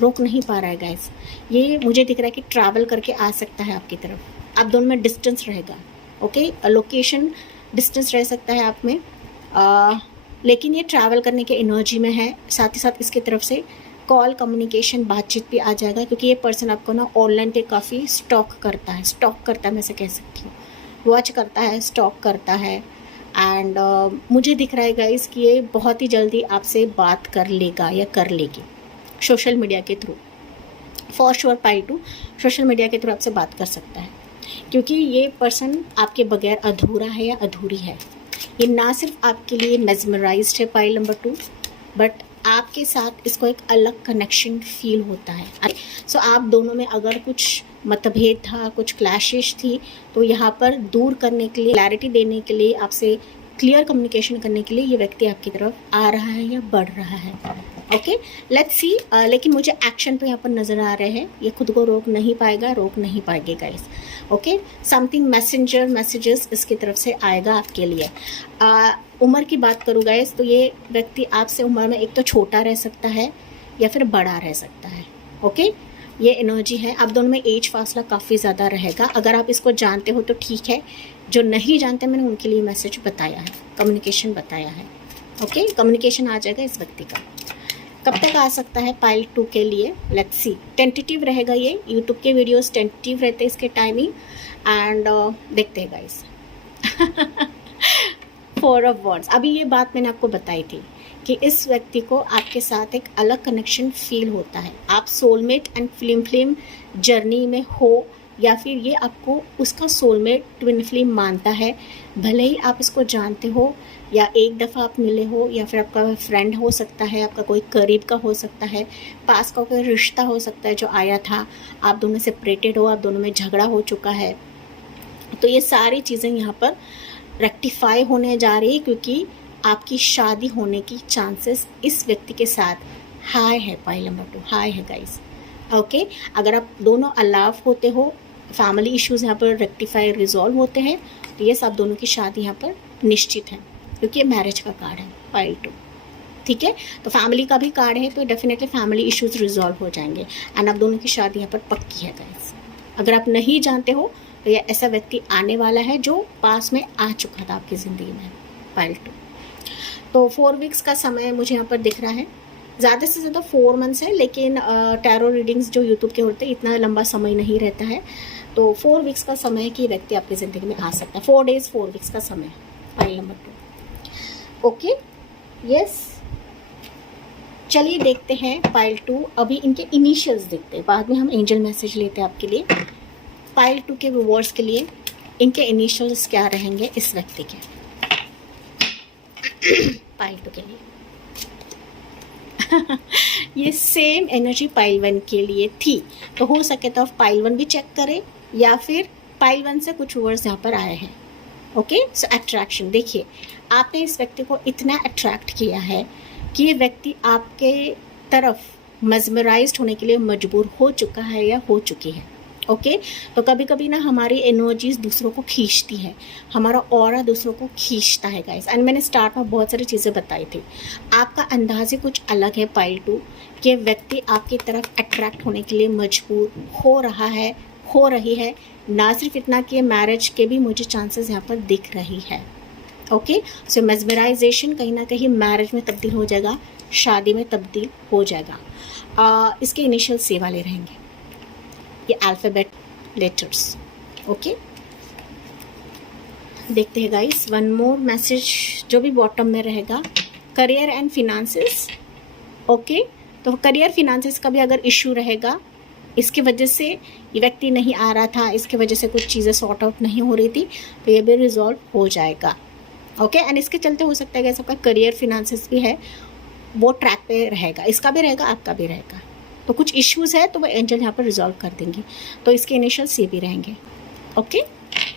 रोक नहीं पा रहा है गाइस। ये मुझे दिख रहा है कि ट्रैवल करके आ सकता है आपकी तरफ। आप दोनों में डिस्टेंस रहेगा, ओके, लोकेशन डिस्टेंस रह सकता है आप में, लेकिन ये ट्रैवल करने के एनर्जी में है। साथ ही साथ इसकी तरफ से कॉल, कम्युनिकेशन, बातचीत भी आ जाएगा, क्योंकि ये पर्सन आपको ना ऑनलाइन पे काफ़ी स्टॉक करता है, मैं से कह सकती हूँ, वॉच करता है, स्टॉक करता है। एंड मुझे दिख रहा है गाइस कि ये बहुत ही जल्दी आपसे बात कर लेगा या कर लेगी सोशल मीडिया के through. For sure pile 2 social media के थ्रू आपसे बात कर सकता है, क्योंकि ये पर्सन आपके बगैर अधूरा है या अधूरी है। ये ना सिर्फ आपके लिए मेस्मराइज्ड है पाइल नंबर 2, बट आपके साथ इसको एक अलग कनेक्शन फील होता है। सो आप दोनों में अगर कुछ मतभेद था, कुछ क्लैशेस थी, तो यहाँ पर दूर करने के लिए, क्लैरिटी देने के लिए, आपसे क्लियर कम्युनिकेशन करने के लिए ये व्यक्ति आपकी तरफ आ रहा है या बढ़ रहा है। Okay, let's see. लेकिन मुझे एक्शन तो यहाँ पर नज़र आ रहे हैं, ये खुद को रोक नहीं पाएगा, रोक नहीं पाएगी गाइस। ओके, समथिंग मैसेजेस इसकी तरफ से आएगा आपके लिए। उम्र की बात करूँ गाइस, तो ये व्यक्ति आपसे उम्र में एक तो छोटा रह सकता है या फिर बड़ा रह सकता है। ओके, ये एनर्जी है। आप दोनों में एज फासला काफ़ी ज़्यादा रहेगा। अगर आप इसको जानते हो तो ठीक है, जो नहीं जानते मैंने उनके लिए मैसेज बताया है, कम्युनिकेशन बताया है। ओके, कम्युनिकेशन आ जाएगा इस व्यक्ति का। कब तक आ सकता है पाइल 2 के लिए, लेट्स सी। टेंटेटिव रहेगा ये, यूट्यूब के वीडियोस टेंटेटिव रहते हैं इसके टाइमिंग, एंड देखते हैं गाइस। 4 ऑफ वॉन्ड्स, अभी ये बात मैंने आपको बताई थी कि इस व्यक्ति को आपके साथ एक अलग कनेक्शन फील होता है। आप सोलमेट एंड फिल्म जर्नी में हो, या फिर ये आपको उसका सोलमेट ट्विन फ्लेम मानता है। भले ही आप इसको जानते हो या एक दफ़ा आप मिले हो, या फिर आपका फ्रेंड हो सकता है, आपका कोई करीब का हो सकता है, पास का कोई रिश्ता हो सकता है जो आया था, आप दोनों सेपरेटेड हो, आप दोनों में झगड़ा हो चुका है। तो ये सारी चीज़ें यहाँ पर रेक्टिफाई होने जा रही है, क्योंकि आपकी शादी होने की चांसेस इस व्यक्ति के साथ हाई है। पाइल नंबर 2 हाई है गाइस। ओके, अगर आप दोनों अलाव होते हो, फैमिली इश्यूज़ यहाँ पर रेक्टिफाई रिजॉल्व होते हैं, तो ये सब दोनों की शादी यहाँ पर निश्चित है, क्योंकि ये मैरिज का कार्ड है पाइल 2। ठीक है, तो फैमिली का भी कार्ड है, तो डेफिनेटली फैमिली इश्यूज रिजॉल्व हो जाएंगे, एंड आप दोनों की शादी यहाँ पर पक्की है गाइस। अगर आप नहीं जानते हो तो ये ऐसा व्यक्ति आने वाला है जो पास में आ चुका था आपकी ज़िंदगी में, पाइल 2। तो 4 वीक्स का समय मुझे यहाँ पर दिख रहा है, ज़्यादा से ज़्यादा 4 मंथ्स है, लेकिन टैरो रीडिंग्स जो यूट्यूब के होते हैं इतना लंबा समय नहीं रहता है। तो 4 वीक्स का समय कि व्यक्ति आपकी ज़िंदगी में आ सकता है। 4 डेज़ 4 वीक्स का समय, पाइल नंबर 2। ओके, यस, चलिए देखते हैं पाइल 2। अभी इनके इनिशियल्स देखते हैं, बाद में हम एंजल मैसेज लेते हैं आपके लिए। पाइल 2 के व्यूअर्स के लिए इनके इनिशियल्स क्या रहेंगे इस व्यक्ति के, पाइल 2 के लिए। ये सेम एनर्जी पाइल 1 के लिए थी, तो हो सके तो आप पाइल 1 भी चेक करें, या फिर पाइल 1 से कुछ व्यूअर्स यहाँ पर आए हैं। ओके, सो अट्रैक्शन देखिए, आपने इस व्यक्ति को इतना अट्रैक्ट किया है कि ये व्यक्ति आपके तरफ मेस्मराइज्ड होने के लिए मजबूर हो चुका है या हो चुकी है। ओके तो कभी कभी ना हमारी एनर्जीज दूसरों को खींचती है, हमारा ऑरा दूसरों को खींचता है गाइस। एंड मैंने स्टार्ट में बहुत सारी चीज़ें बताई थी। आपका अंदाज ही कुछ अलग है पाइल 2, कि व्यक्ति आपकी तरफ अट्रैक्ट होने के लिए मजबूर हो रहा है, हो रही है। ना सिर्फ इतना कि मैरिज के भी मुझे चांसेस यहाँ पर दिख रही है। ओके सो मेस्मराइजेशन कहीं ना कहीं मैरिज में तब्दील हो जाएगा, शादी में तब्दील हो जाएगा। इसके इनिशियल सी वाले रहेंगे, ये अल्फ़ाबेट लेटर्स। ओके देखते हैं गाइस वन मोर मैसेज जो भी बॉटम में रहेगा, करियर एंड फिनांसेस। ओके तो करियर फिनांसेस का भी अगर इशू रहेगा, इसकी वजह से ये व्यक्ति नहीं आ रहा था, इसकी वजह से कुछ चीज़ें सॉर्ट आउट नहीं हो रही थी, तो ये भी रिजॉल्व हो जाएगा। ओके एंड इसके चलते हो सकता है कि सबका करियर फिनांसेस भी है वो ट्रैक पे रहेगा, इसका भी रहेगा, आपका भी रहेगा। तो कुछ इश्यूज़ है तो वो एंजल यहाँ पर रिजॉल्व कर देंगे, तो इसके इनिशियल सी भी रहेंगे। ओके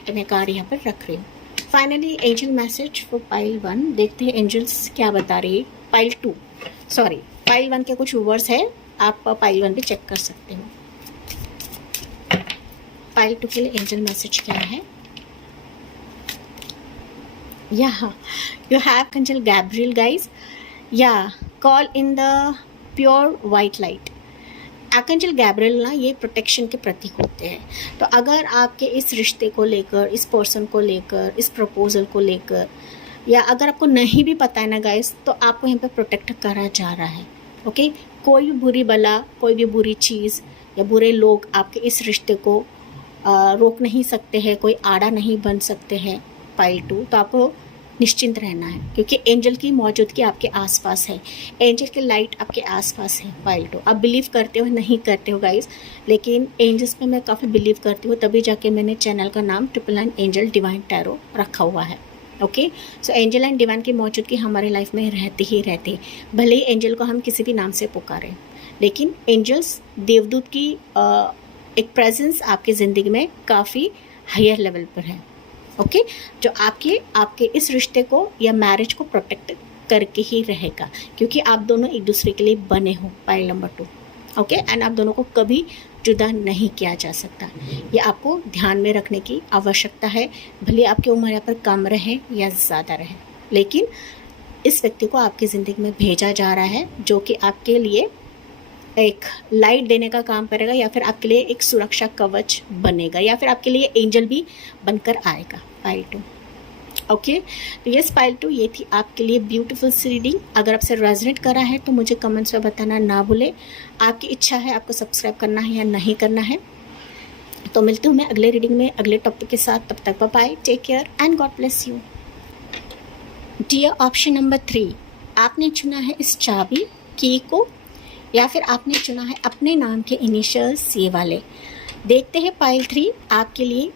तो मैं कार्ड यहाँ पर रख रही हूँ। Finally angel message for pile 1, देखते हैं एंजल्स क्या बता रही है। पाइल 2 सॉरी पाइल 1 के कुछ वर्ड्स है, आप पाइल 1 भी चेक कर सकते हो। पाइल 2 के लिए एंजल मैसेज क्या है? यहाँ you have angel Gabriel guys, या call in the pure white light. Archangel Gabriel ना ये प्रोटेक्शन के प्रतीक होते हैं। तो अगर आपके इस रिश्ते को लेकर, इस पर्सन को लेकर, इस प्रपोजल को लेकर, या अगर आपको नहीं भी पता है ना गाइस, तो आपको यहाँ पे प्रोटेक्ट करा जा रहा है। ओके कोई भी बुरी बला, कोई भी बुरी चीज़ या बुरे लोग आपके इस रिश्ते को रोक नहीं सकते हैं, कोई आड़ा नहीं बन सकते हैं। पाइल 2 तो आपको निश्चिंत रहना है, क्योंकि एंजल की मौजूदगी आपके आसपास है, एंजल की लाइट आपके आसपास है। पाइल 2 आप बिलीव करते हो नहीं करते हो गाइस, लेकिन एंजल्स में मैं काफ़ी बिलीव करती हूँ, तभी जाके मैंने चैनल का नाम 999 एंजल डिवाइन टैरो रखा हुआ है। Okay so angel and divine की मौजूदगी हमारे लाइफ में रहती ही रहती है, भले ही एंजल को हम किसी भी नाम से पुकारें, लेकिन एंजल्स देवदूत की एक प्रेजेंस आपकी ज़िंदगी में काफ़ी हायर लेवल पर है। ओके जो आपके इस रिश्ते को या मैरिज को प्रोटेक्ट करके ही रहेगा, क्योंकि आप दोनों एक दूसरे के लिए बने हो। पाइल नंबर 2 ओके एंड आप दोनों को कभी जुदा नहीं किया जा सकता, ये आपको ध्यान में रखने की आवश्यकता है। भले आपकी उम्र यहाँ पर कम रहे या ज़्यादा रहे, लेकिन इस व्यक्ति को आपकी ज़िंदगी में भेजा जा रहा है, जो कि आपके लिए एक लाइट देने का काम करेगा, या फिर आपके लिए एक सुरक्षा कवच बनेगा, या फिर आपके लिए एंजल भी बनकर आएगा। पाइल 2 ओके तो यस पाइल 2 ये थी आपके लिए ब्यूटीफुल सी रीडिंग। अगर आपसे रेजोनेट करा है तो मुझे कमेंट्स में बताना ना भूले। आपकी इच्छा है आपको सब्सक्राइब करना है या नहीं करना है। तो मिलती हूँ मैं अगले रीडिंग में अगले टॉपिक के साथ, तब तक bye bye, take care and God bless you. Dear option number 3, आपने चुना है इस चाबी की को, या फिर आपने चुना है अपने नाम के इनिशियल्स ये वाले। देखते हैं पाइल 3 आपके लिए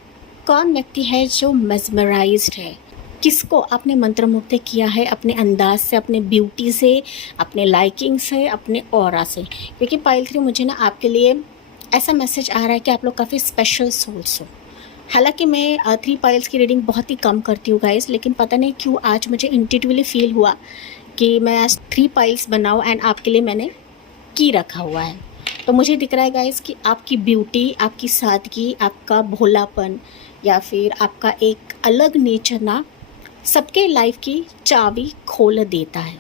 कौन व्यक्ति है जो मेस्मराइज्ड है, किसको आपने मंत्रमुग्ध किया है अपने अंदाज से, अपने ब्यूटी से, अपने लाइकिंग से, अपने ऑरा से। क्योंकि पाइल 3 मुझे ना आपके लिए ऐसा मैसेज आ रहा है कि आप लोग काफ़ी स्पेशल सोल्स हो। हालांकि मैं 3 पाइल्स की रीडिंग बहुत ही कम करती हूँ गाइस, लेकिन पता नहीं क्यों आज मुझे इंट्यूटिवली फील हुआ कि मैं आज 3 पाइल्स बनाऊँ एंड आपके लिए मैंने की रखा हुआ है। तो मुझे दिख रहा है गाइस कि आपकी ब्यूटी, आपकी सादगी, आपका भोलापन, या फिर आपका एक अलग नेचर ना सबके लाइफ की चाबी खोल देता है।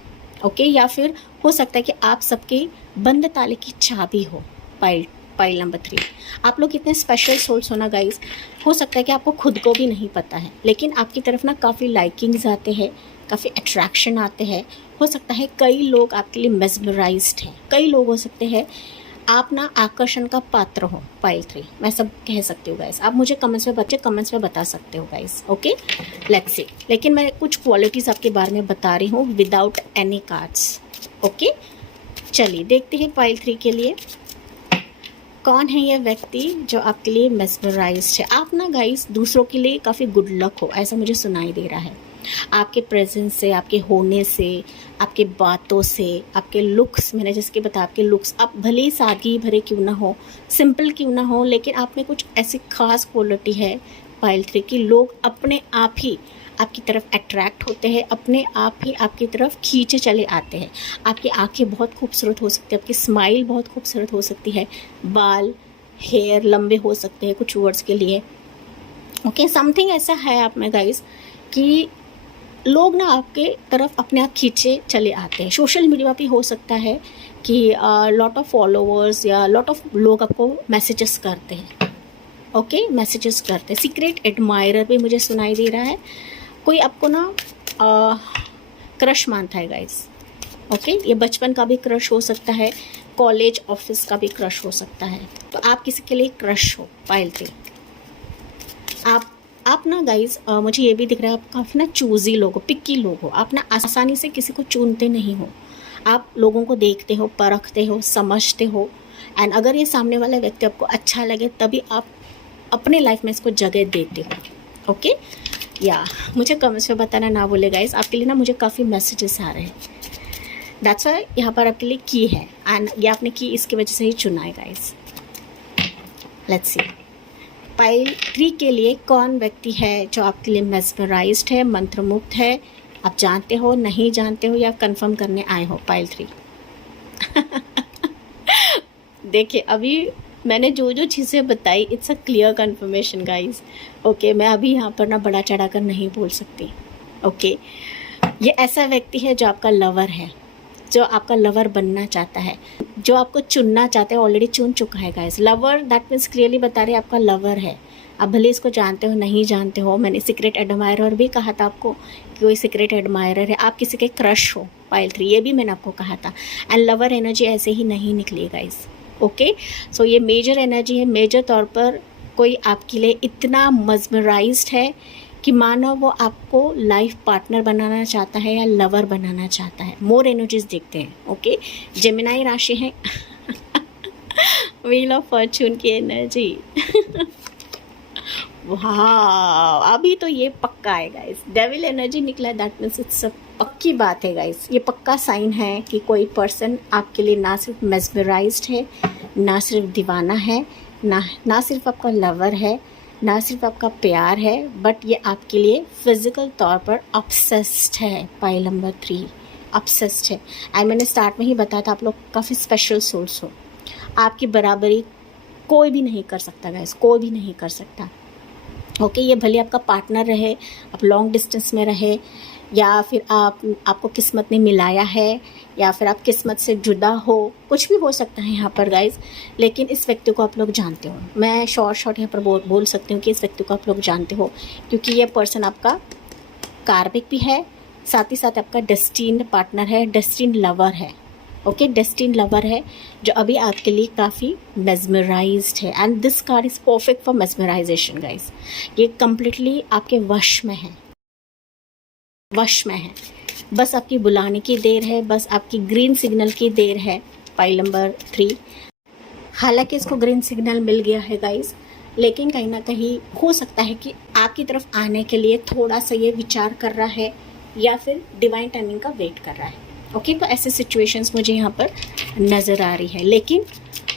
ओके या फिर हो सकता है कि आप सबके बंद ताले की चाबी हो। पाइल नंबर 3 आप लोग इतने स्पेशल सोल्स हो ना गाइस, हो सकता है कि आपको खुद को भी नहीं पता है, लेकिन आपकी तरफ ना काफ़ी लाइकिंग्स आते हैं, काफ़ी अट्रैक्शन आते हैं। हो सकता है कई लोग आपके लिए मेस्मराइज्ड हैं, कई लोग हो सकते हैं आप ना आकर्षण का पात्र हो। पाइल 3 मैं सब कह सकती हूँ गाइस, आप मुझे कमेंट्स में बता सकते हो गाइस। ओके लेट्स सी, लेकिन मैं कुछ क्वालिटीज़ आपके बारे में बता रही हूँ विदाउट एनी कार्ड्स। ओके चलिए देखते हैं पाइल 3 के लिए कौन है ये व्यक्ति जो आपके लिए मेस्मराइज्ड है। आप ना गाइस दूसरों के लिए काफ़ी गुड लक हो, ऐसा मुझे सुनाई दे रहा है। आपके प्रेजेंस से, आपके होने से, आपके बातों से, आपके लुक्स, मैंने जैसे कि बताया आपके लुक्स, आप भले ही सादगी भरे क्यों ना हो, सिंपल क्यों ना हो, लेकिन आप में कुछ ऐसी खास क्वालिटी है पाइल 3 की लोग अपने आप ही आपकी तरफ अट्रैक्ट होते हैं, अपने आप ही आपकी तरफ खींचे चले आते हैं। आपकी आंखें बहुत खूबसूरत हो सकती है, आपकी स्माइल बहुत खूबसूरत हो सकती है, बाल, हेयर लंबे हो सकते हैं कुछ वर्ड्स के लिए। ओके, समथिंग ऐसा है आप में गाइस कि लोग ना आपके तरफ अपने आप खींचे चले आते हैं। सोशल मीडिया पे हो सकता है कि लॉट ऑफ फॉलोअर्स या लॉट ऑफ लोग आपको मैसेजेस करते हैं। ओके, मैसेजेस करते हैं। सीक्रेट एडमायरर भी मुझे सुनाई दे रहा है। कोई आपको ना क्रश मानता है गाइस। ओके, ये बचपन का भी क्रश हो सकता है, कॉलेज ऑफिस का भी क्रश हो सकता है। तो आप किसी के लिए क्रश हो पाइल 3। आप ना गाइज मुझे ये भी दिख रहा है आप काफ़ी ना चूज़ी लोग हो, पिक्की लोग हो। आप ना आसानी से किसी को चुनते नहीं हो। आप लोगों को देखते हो, परखते हो, समझते हो, एंड अगर ये सामने वाला व्यक्ति आपको अच्छा लगे तभी आप अपने लाइफ में इसको जगह देते हो। ओके, या मुझे कमेंट्स में बताना ना भूले गाइज। आपके लिए ना मुझे काफ़ी मैसेजेस आ रहे हैं। दैट्स वाई यहाँ पर आपके लिए की है, एंड ये आपने की इसकी वजह से ही चुना है गाइज। लेट्स सी पाइल 3 के लिए कौन व्यक्ति है जो आपके लिए मेस्मराइज्ड है, मंत्रमुग्ध है। आप जानते हो, नहीं जानते हो, या कंफर्म करने आए हो पाइल 3। देखिए, अभी मैंने जो जो चीज़ें बताई it's a clear confirmation guys. Okay, मैं अभी यहाँ पर ना बड़ा चढ़ा कर नहीं बोल सकती। ओके, ये ऐसा व्यक्ति है जो आपका लवर है, जो आपका लवर बनना चाहता है, जो आपको चुनना चाहता है, ऑलरेडी चुन चुका है guys. Lover that means clearly बता रहे आपका लवर है। आप भले इसको जानते हो, नहीं जानते हो। मैंने सीक्रेट एडमायरर भी कहा था आपको कि कोई सीक्रेट एडमायरर है, आप किसी के क्रश हो पाइल 3, ये भी मैंने आपको कहा था। एंड लवर एनर्जी ऐसे ही नहीं निकली गाइस। ओके, सो ये मेजर एनर्जी है। मेजर तौर पर कोई आपके लिए इतना मस्मराइज्ड है कि मानो वो आपको लाइफ पार्टनर बनाना चाहता है या लवर बनाना चाहता है। मोर एनर्जीज देखते हैं। ओके, जेमिनाई राशि है। व्हील ऑफ फॉर्चून की एनर्जी। वाह, अभी तो ये पक्का है गाइस। डेविल एनर्जी निकला, दैट मीन्स इट्स पक्की बात है गाइस। ये पक्का साइन है कि कोई पर्सन आपके लिए ना सिर्फ मेस्मराइज्ड है, ना सिर्फ दीवाना है, ना सिर्फ आपका लवर है, ना सिर्फ आपका प्यार है, बट ये आपके लिए फिजिकल तौर पर ऑब्सेस्ड है। पाइल नंबर 3 ऑब्सेस्ड है। एंड मैंने स्टार्ट में ही बताया था आप लोग काफ़ी स्पेशल सोल्स हो। आपकी बराबरी कोई भी नहीं कर सकता गाइस, कोई भी नहीं कर सकता। ओके, ये भले आपका पार्टनर रहे, आप लॉन्ग डिस्टेंस में रहे, या फिर आपको किस्मत ने मिलाया है, या फिर आप किस्मत से जुदा हो, कुछ भी हो सकता है यहाँ पर गाइज। लेकिन इस व्यक्ति को आप लोग जानते हो। मैं शॉर्ट यहाँ पर बोल सकती हूँ कि इस व्यक्ति को आप लोग जानते हो, क्योंकि ये पर्सन आपका कार्मिक भी है, साथ ही साथ आपका डेस्टिन्ड पार्टनर है, डेस्टिन्ड लवर है। ओके, डेस्टिन्ड लवर है जो अभी आपके लिए काफ़ी मेस्मराइज्ड है। And this card is perfect for mesmerisation guys. ये कम्प्लीटली आपके वश में है, वश में है। बस आपकी बुलाने की देर है, बस आपकी ग्रीन सिग्नल की देर है। पाइल नंबर 3, हालांकि इसको ग्रीन सिग्नल मिल गया है गाइस, लेकिन कहीं ना कहीं हो सकता है कि आपकी तरफ आने के लिए थोड़ा सा ये विचार कर रहा है, या फिर डिवाइन टाइमिंग का वेट कर रहा है। ओके, तो ऐसे सिचुएशंस मुझे यहाँ पर नज़र आ रही है। लेकिन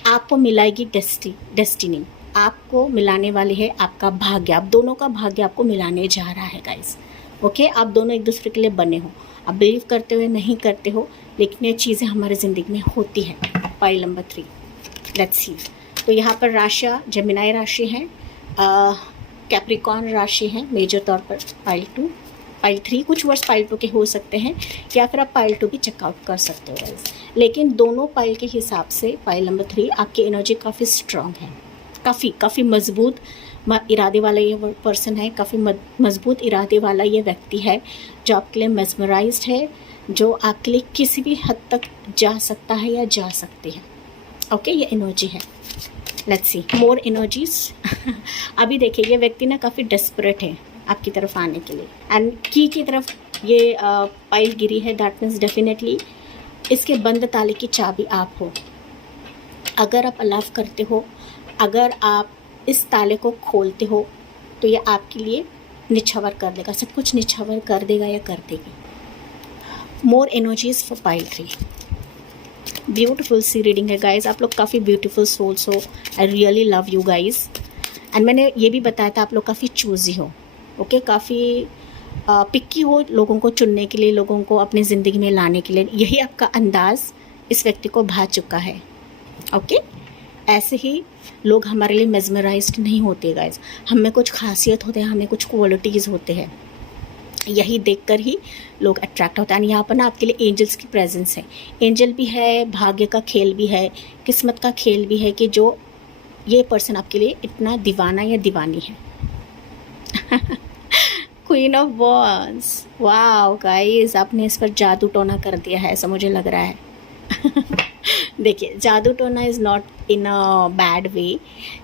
आपको मिलाएगी डेस्टिनी, आपको मिलाने वाली है आपका भाग्य। आप दोनों का भाग्य आपको मिलाने जा रहा है गाइस। ओके, आप दोनों एक दूसरे के लिए बने हो। आप बिलीव करते हो नहीं करते हो, लेकिन ये चीज़ें हमारी ज़िंदगी में होती है। Pile number 3, let's see. तो यहाँ पर राशियाँ जेमिनाई राशि हैं, कैप्रिकॉर्न राशि है मेजर तौर पर। पाइल 2, पाइल 3, कुछ वर्ष पाइल 2 के हो सकते हैं, या फिर आप पाइल 2 भी चेकआउट कर सकते हो गाइस। लेकिन दोनों पाइल के हिसाब से पाइल नंबर 3 आपकी एनर्जी काफ़ी स्ट्रांग है, काफ़ी मजबूत इरादे वाला ये पर्सन है, काफ़ी मजबूत इरादे वाला ये व्यक्ति है जो आपके लिए मेस्मराइज्ड है, जो आपके लिए किसी भी हद तक जा सकता है या जा सकती है। ओके, ये एनर्जी है। Let's see more energies. अभी देखिए, ये व्यक्ति ना काफ़ी डेस्परेट है आपकी तरफ आने के लिए, एंड की तरफ ये पाइल गिरी है। दैट मीन्स डेफिनेटली इसके बंद ताले की चाबी आप हो। अगर आप अलाव करते हो, अगर आप इस ताले को खोलते हो, तो ये आपके लिए निछावर कर देगा, सब कुछ निछावर कर देगा या कर देगी। More energies for pile 3। Beautiful सी रीडिंग है गाइज। आप लोग काफ़ी ब्यूटीफुल सोल्स हो। I really love you guys. And मैंने ये भी बताया था आप लोग काफ़ी चूजी हो। ओके, काफ़ी पिक्की हो लोगों को चुनने के लिए, लोगों को अपनी ज़िंदगी में लाने के लिए। यही आपका अंदाज़ इस व्यक्ति को भा चुका है। ओके, ऐसे ही लोग हमारे लिए मेस्मराइज्ड नहीं होते गाइज। हमें कुछ खासियत होते हैं, हमें कुछ क्वालिटीज़ होते हैं, यही देखकर ही लोग अट्रैक्ट होते हैं। और यहाँ पर ना आपके लिए एंजल्स की प्रेजेंस है। एंजल भी है, भाग्य का खेल भी है, किस्मत का खेल भी है कि जो ये पर्सन आपके लिए इतना दीवाना या दीवानी है। Queen of wands, wow guys, आपने इस पर जादू टोना कर दिया है ऐसा मुझे लग रहा है। देखिए, जादू टोना is not in a bad way,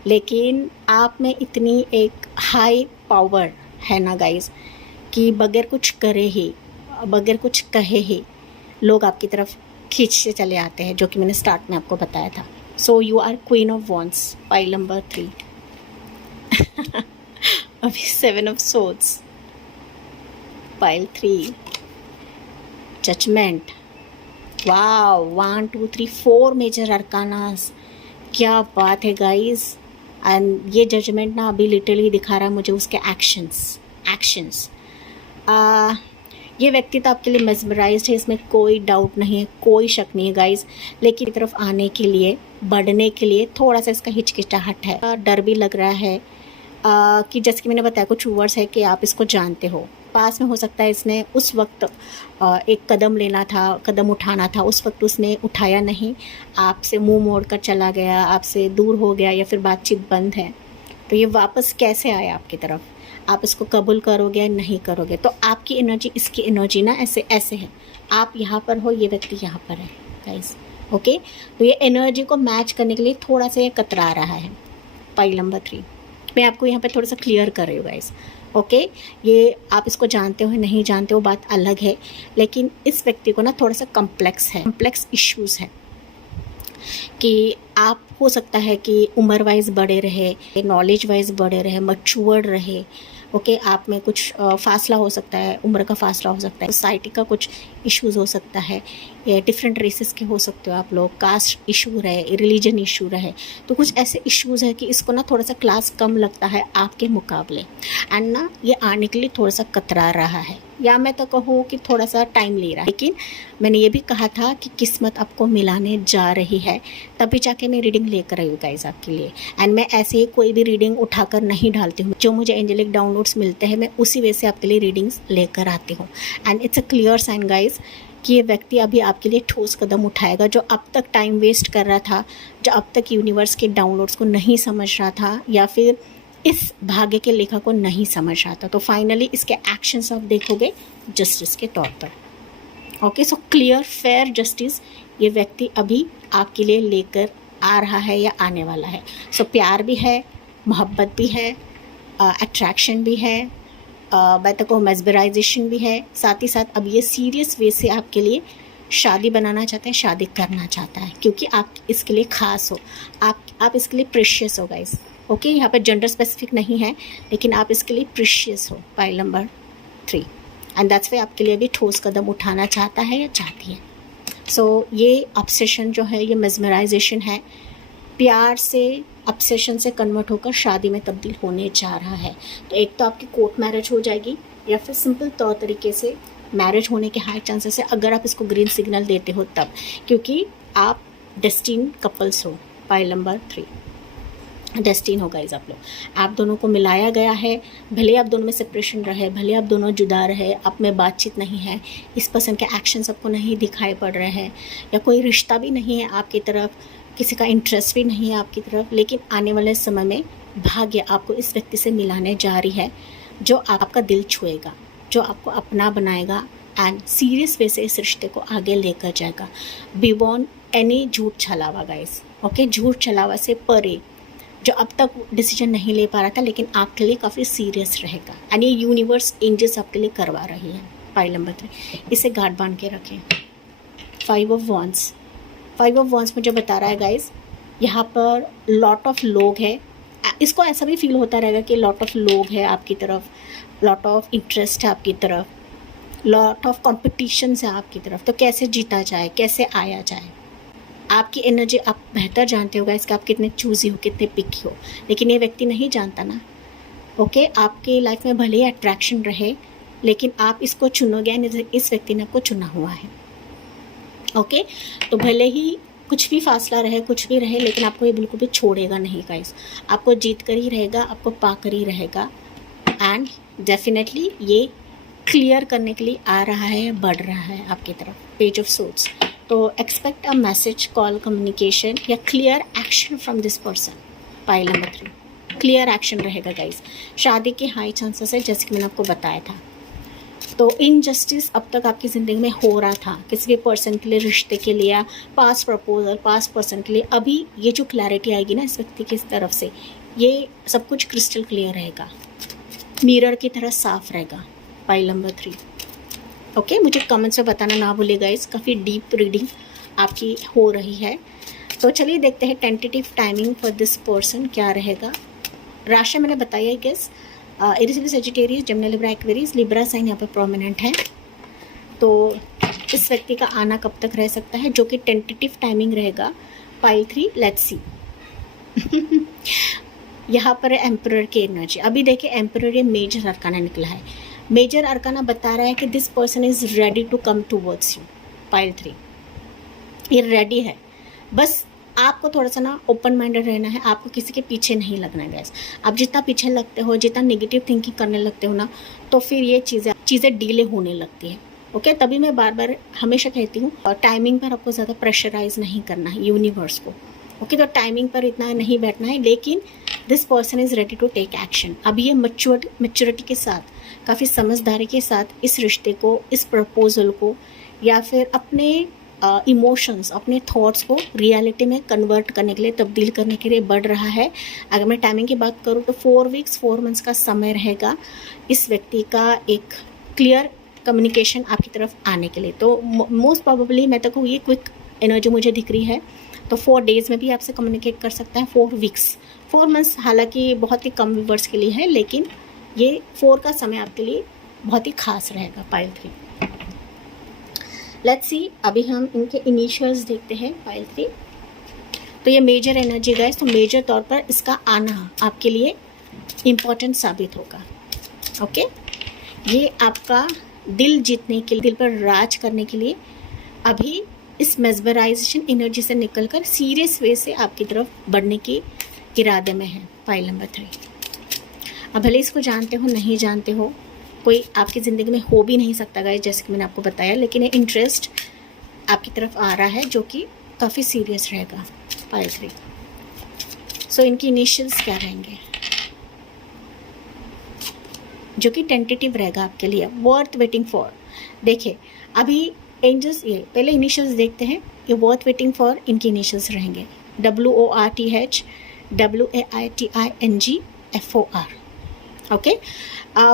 लेकिन आप में इतनी एक हाई पावर है ना गाइस कि बगैर कुछ करे ही, बगैर कुछ कहे ही लोग आपकी तरफ खींचते चले आते हैं, जो कि मैंने स्टार्ट में आपको बताया था। So you are queen of wands, pile number 3। अभी 7 of swords, pile 3, judgement. Wow, 1 2 3 4 major arcana, क्या बात है गाइस। एंड ये जजमेंट ना अभी लिटरली दिखा रहा है मुझे उसके एक्शंस। ये व्यक्ति तो आपके लिए मेस्मराइज्ड है, इसमें कोई डाउट नहीं है, कोई शक नहीं है गाइस। लेकिन तरफ आने के लिए, बढ़ने के लिए थोड़ा सा इसका हिचकिचाहट है, डर भी लग रहा है कि जैसे कि मैंने बताया कुछ वर्ड्स है कि आप इसको जानते हो। पास में हो सकता है इसने उस वक्त एक कदम लेना था, कदम उठाना था, उस वक्त उसने उठाया नहीं, आपसे मुंह मोड़ कर चला गया, आपसे दूर हो गया, या फिर बातचीत बंद है। तो ये वापस कैसे आया आपकी तरफ, आप इसको कबूल करोगे या नहीं करोगे। तो आपकी एनर्जी, इसकी एनर्जी ना ऐसे ऐसे है, आप यहाँ पर हो, ये व्यक्ति यहाँ पर है गाइस। ओके, तो ये एनर्जी को मैच करने के लिए थोड़ा सा ये कतरा रहा है। पाइल नंबर 3 मैं आपको यहाँ पे थोड़ा सा क्लियर कर रही हूँ गाइस। ओके, ये आप इसको जानते हो नहीं जानते हो बात अलग है, लेकिन इस व्यक्ति को ना थोड़ा सा कम्प्लेक्स इश्यूज़ है कि आप हो सकता है कि उम्र वाइज बड़े रहे, नॉलेज वाइज बड़े रहे, मच्योर्ड रहे। ओके, आप में कुछ फासला हो सकता है, उम्र का फासला हो सकता है, सोसाइटी का कुछ इश्यूज़ हो सकता है, डिफरेंट रेसेस के हो सकते हो आप लोग, कास्ट इशू रहे, रिलीजन इशू रहे। तो कुछ ऐसे इश्यूज़ है कि इसको ना थोड़ा सा क्लास कम लगता है आपके मुकाबले, एंड ना ये आने के लिए थोड़ा सा कतरा रहा है, या मैं तो कहूँ कि थोड़ा सा टाइम ले रहा है। लेकिन मैंने ये भी कहा था कि किस्मत आपको मिलाने जा रही है, तभी जाके मैं रीडिंग लेकर आई हूँ गाइस आपके लिए। एंड मैं ऐसे ही कोई भी रीडिंग उठाकर नहीं डालती हूँ, जो मुझे एंजेलिक डाउनलोड्स मिलते हैं मैं उसी वजह से आपके लिए रीडिंग्स लेकर आती हूँ। And it's a clear sign guys कि ये व्यक्ति अभी आपके लिए ठोस कदम उठाएगा। जो अब तक टाइम वेस्ट कर रहा था, जो अब तक यूनिवर्स के डाउनलोड्स को नहीं समझ रहा था, या फिर इस भाग्य के लेखा को नहीं समझ रहा था, तो फाइनली इसके एक्शंस आप देखोगे जस्टिस के तौर पर। Okay, so clear fair justice ये व्यक्ति अभी आपके लिए लेकर आ रहा है या आने वाला है। सो प्यार भी है, मोहब्बत भी है, अट्रैक्शन भी है, मैं तो कहूँ मेस्मराइजेशन भी है, साथ ही साथ अब ये सीरियस वे से आपके लिए शादी बनाना चाहता है, शादी करना चाहता है, क्योंकि आप इसके लिए ख़ास हो, आप इसके लिए प्रेशियस हो गाइस। ओके, यहाँ पर जेंडर स्पेसिफिक नहीं है, लेकिन आप इसके लिए प्रेशियस हो, pile number 3। And that's why आपके लिए भी ठोस कदम उठाना चाहता है या चाहती है। सो ये ऑब्सेशन जो है, ये मेस्मराइजेशन है, प्यार से ऑब्सेशन से कन्वर्ट होकर शादी में तब्दील होने जा रहा है। तो एक तो आपकी कोर्ट मैरिज हो जाएगी, या फिर सिंपल तौर तरीके से मैरिज होने के हाई चांसेस है, अगर आप इसको ग्रीन सिग्नल देते हो तब, क्योंकि आप डेस्टिन कपल्स हो। पाइल नंबर 3 डेस्टिन हो गाइस आप लोग, आप दोनों को मिलाया गया है। भले आप दोनों में सेपरेशन रहे, भले आप दोनों जुदा रहे, आप में बातचीत नहीं है, इस पर्सन के एक्शंस आपको नहीं दिखाई पड़ रहे हैं, या कोई रिश्ता भी नहीं है आपकी तरफ, किसी का इंटरेस्ट भी नहीं है आपकी तरफ, लेकिन आने वाले समय में भाग्य आपको इस व्यक्ति से मिलाने जा रही है, जो आपका दिल छुएगा, जो आपको अपना बनाएगा, एंड सीरियस वे से इस रिश्ते को आगे लेकर जाएगा, बियॉन्ड एनी झूठ छलावा गाइस। ओके, झूठ छलावा से परे, जो अब तक डिसीजन नहीं ले पा रहा था, लेकिन आपके लिए काफ़ी सीरियस रहेगा, यानी यूनिवर्स एंजल्स आपके लिए करवा रही है। पाइल नंबर 3 इसे गार्ड बांध के रखें। 5 ऑफ वॉन्ड्स मुझे बता रहा है गाइस, यहाँ पर लॉट ऑफ लोग हैं, इसको ऐसा भी फील होता रहेगा कि लॉट ऑफ लोग हैं आपकी तरफ, लॉट ऑफ इंटरेस्ट है आपकी तरफ, लॉट ऑफ कॉम्पिटिशन है आपकी तरफ। तो कैसे जीता जाए, कैसे आया जाए, आपकी एनर्जी आप बेहतर जानते हो गाइस कि आप कितने चूज़ी हो, कितने पिकी हो, लेकिन ये व्यक्ति नहीं जानता ना। ओके, आपकी लाइफ में भले ही अट्रैक्शन रहे, लेकिन आप इसको चुनोगे, इस व्यक्ति ने आपको चुना हुआ है। ओके, तो भले ही कुछ भी फासला रहे, कुछ भी रहे, लेकिन आपको ये बिल्कुल भी छोड़ेगा नहीं गाइस। आपको जीत कर ही रहेगा, आपको पा कर ही रहेगा। एंड डेफिनेटली ये क्लियर करने के लिए आ रहा है, बढ़ रहा है आपकी तरफ। पेज ऑफ सोर्ड्स, तो expect a message, call, communication या clear action from this person. Pile number 3, clear action रहेगा गाइस। शादी के हाई चांसेस है, जैसे कि मैंने आपको बताया था। तो इनजस्टिस अब तक आपकी ज़िंदगी में हो रहा था किसी भी पर्सन के लिए, रिश्ते के लिए या पास्ट प्रपोजल, पास्ट पर्सन के लिए। अभी ये जो क्लैरिटी आएगी ना इस व्यक्ति की तरफ से, ये सब कुछ क्रिस्टल क्लियर रहेगा, मिरर की तरह साफ रहेगा। Pile number 3, okay. मुझे कमेंट्स में बताना ना भूलिए गाइस, काफ़ी डीप रीडिंग आपकी हो रही है। तो चलिए देखते हैं tentative timing for this person क्या रहेगा। राशि मैंने बताया guys, Aries, Sagittarius, Gemini, Libra, Aquarius. Libra sign यहाँ पर प्रोमिनेंट है। तो इस व्यक्ति का आना कब तक रह सकता है, जो कि टेंटेटिव टाइमिंग रहेगा। Pile 3, let's see. यहाँ पर है एम्परर की एनर्जी। अभी देखिए एम्परर ये मेजर अरकाना निकला है। मेजर अरकाना बता रहा है कि this person is ready to come towards you. Pile 3, ये रेडी है, बस आपको थोड़ा सा ना ओपन माइंडेड रहना है। आपको किसी के पीछे नहीं लगना है गैस। आप जितना पीछे लगते हो, जितना नेगेटिव थिंकिंग करने लगते हो ना, तो फिर ये चीज़ें डीले होने लगती है। ओके, तभी मैं बार बार हमेशा कहती हूँ टाइमिंग पर आपको ज़्यादा प्रेशराइज नहीं करना है यूनिवर्स को। ओके, तो टाइमिंग पर इतना नहीं बैठना है, लेकिन this person is ready to take action. अभी ये मैच्योरिटी के साथ, काफ़ी समझदारी के साथ इस रिश्ते को, इस प्रपोजल को या फिर अपने इमोशंस, अपने थॉट्स को रियलिटी में कन्वर्ट करने के लिए, तब्दील करने के लिए बढ़ रहा है। अगर मैं टाइमिंग की बात करूँ तो 4 वीक्स 4 मंथ्स का समय रहेगा इस व्यक्ति का एक क्लियर कम्युनिकेशन आपकी तरफ आने के लिए। तो मोस्ट प्रोबेबली मैं तो कहूँ ये क्विक एनर्जी मुझे दिख रही है, तो 4 डेज़ में भी आपसे कम्युनिकेट कर सकता है। 4 वीक्स 4 मंथ्स हालांकि बहुत ही कम व्यूवर्स के लिए है, लेकिन ये 4 का समय आपके लिए बहुत ही खास रहेगा। Pile 3, let's see. अभी हम इनके इनिशियल्स देखते हैं। पाइल 3, तो ये मेजर एनर्जी गाइस, तो मेजर तौर पर इसका आना आपके लिए इम्पोर्टेंट साबित होगा। ओके, ये आपका दिल जीतने के लिए, दिल पर राज करने के लिए अभी इस मेस्मराइजेशन एनर्जी से निकलकर सीरियस वे से आपकी तरफ बढ़ने के इरादे में है। पाइल नंबर 3, अब भले इसको जानते हो नहीं जानते हो, कोई आपकी ज़िंदगी में हो भी नहीं सकता गाइस, जैसे कि मैंने आपको बताया, लेकिन ये इंटरेस्ट आपकी तरफ आ रहा है जो कि काफ़ी सीरियस रहेगा। पाइल 3, सो इनकी इनिशियल्स क्या रहेंगे जो कि टेंटेटिव रहेगा आपके लिए, वर्थ वेटिंग फॉर। देखिए अभी एंजल्स, ये पहले इनिशियल्स देखते हैं। ये वर्थ वेटिंग फॉर इनकी इनिशियल्स रहेंगे WORTH WAITINGFOR। Okay,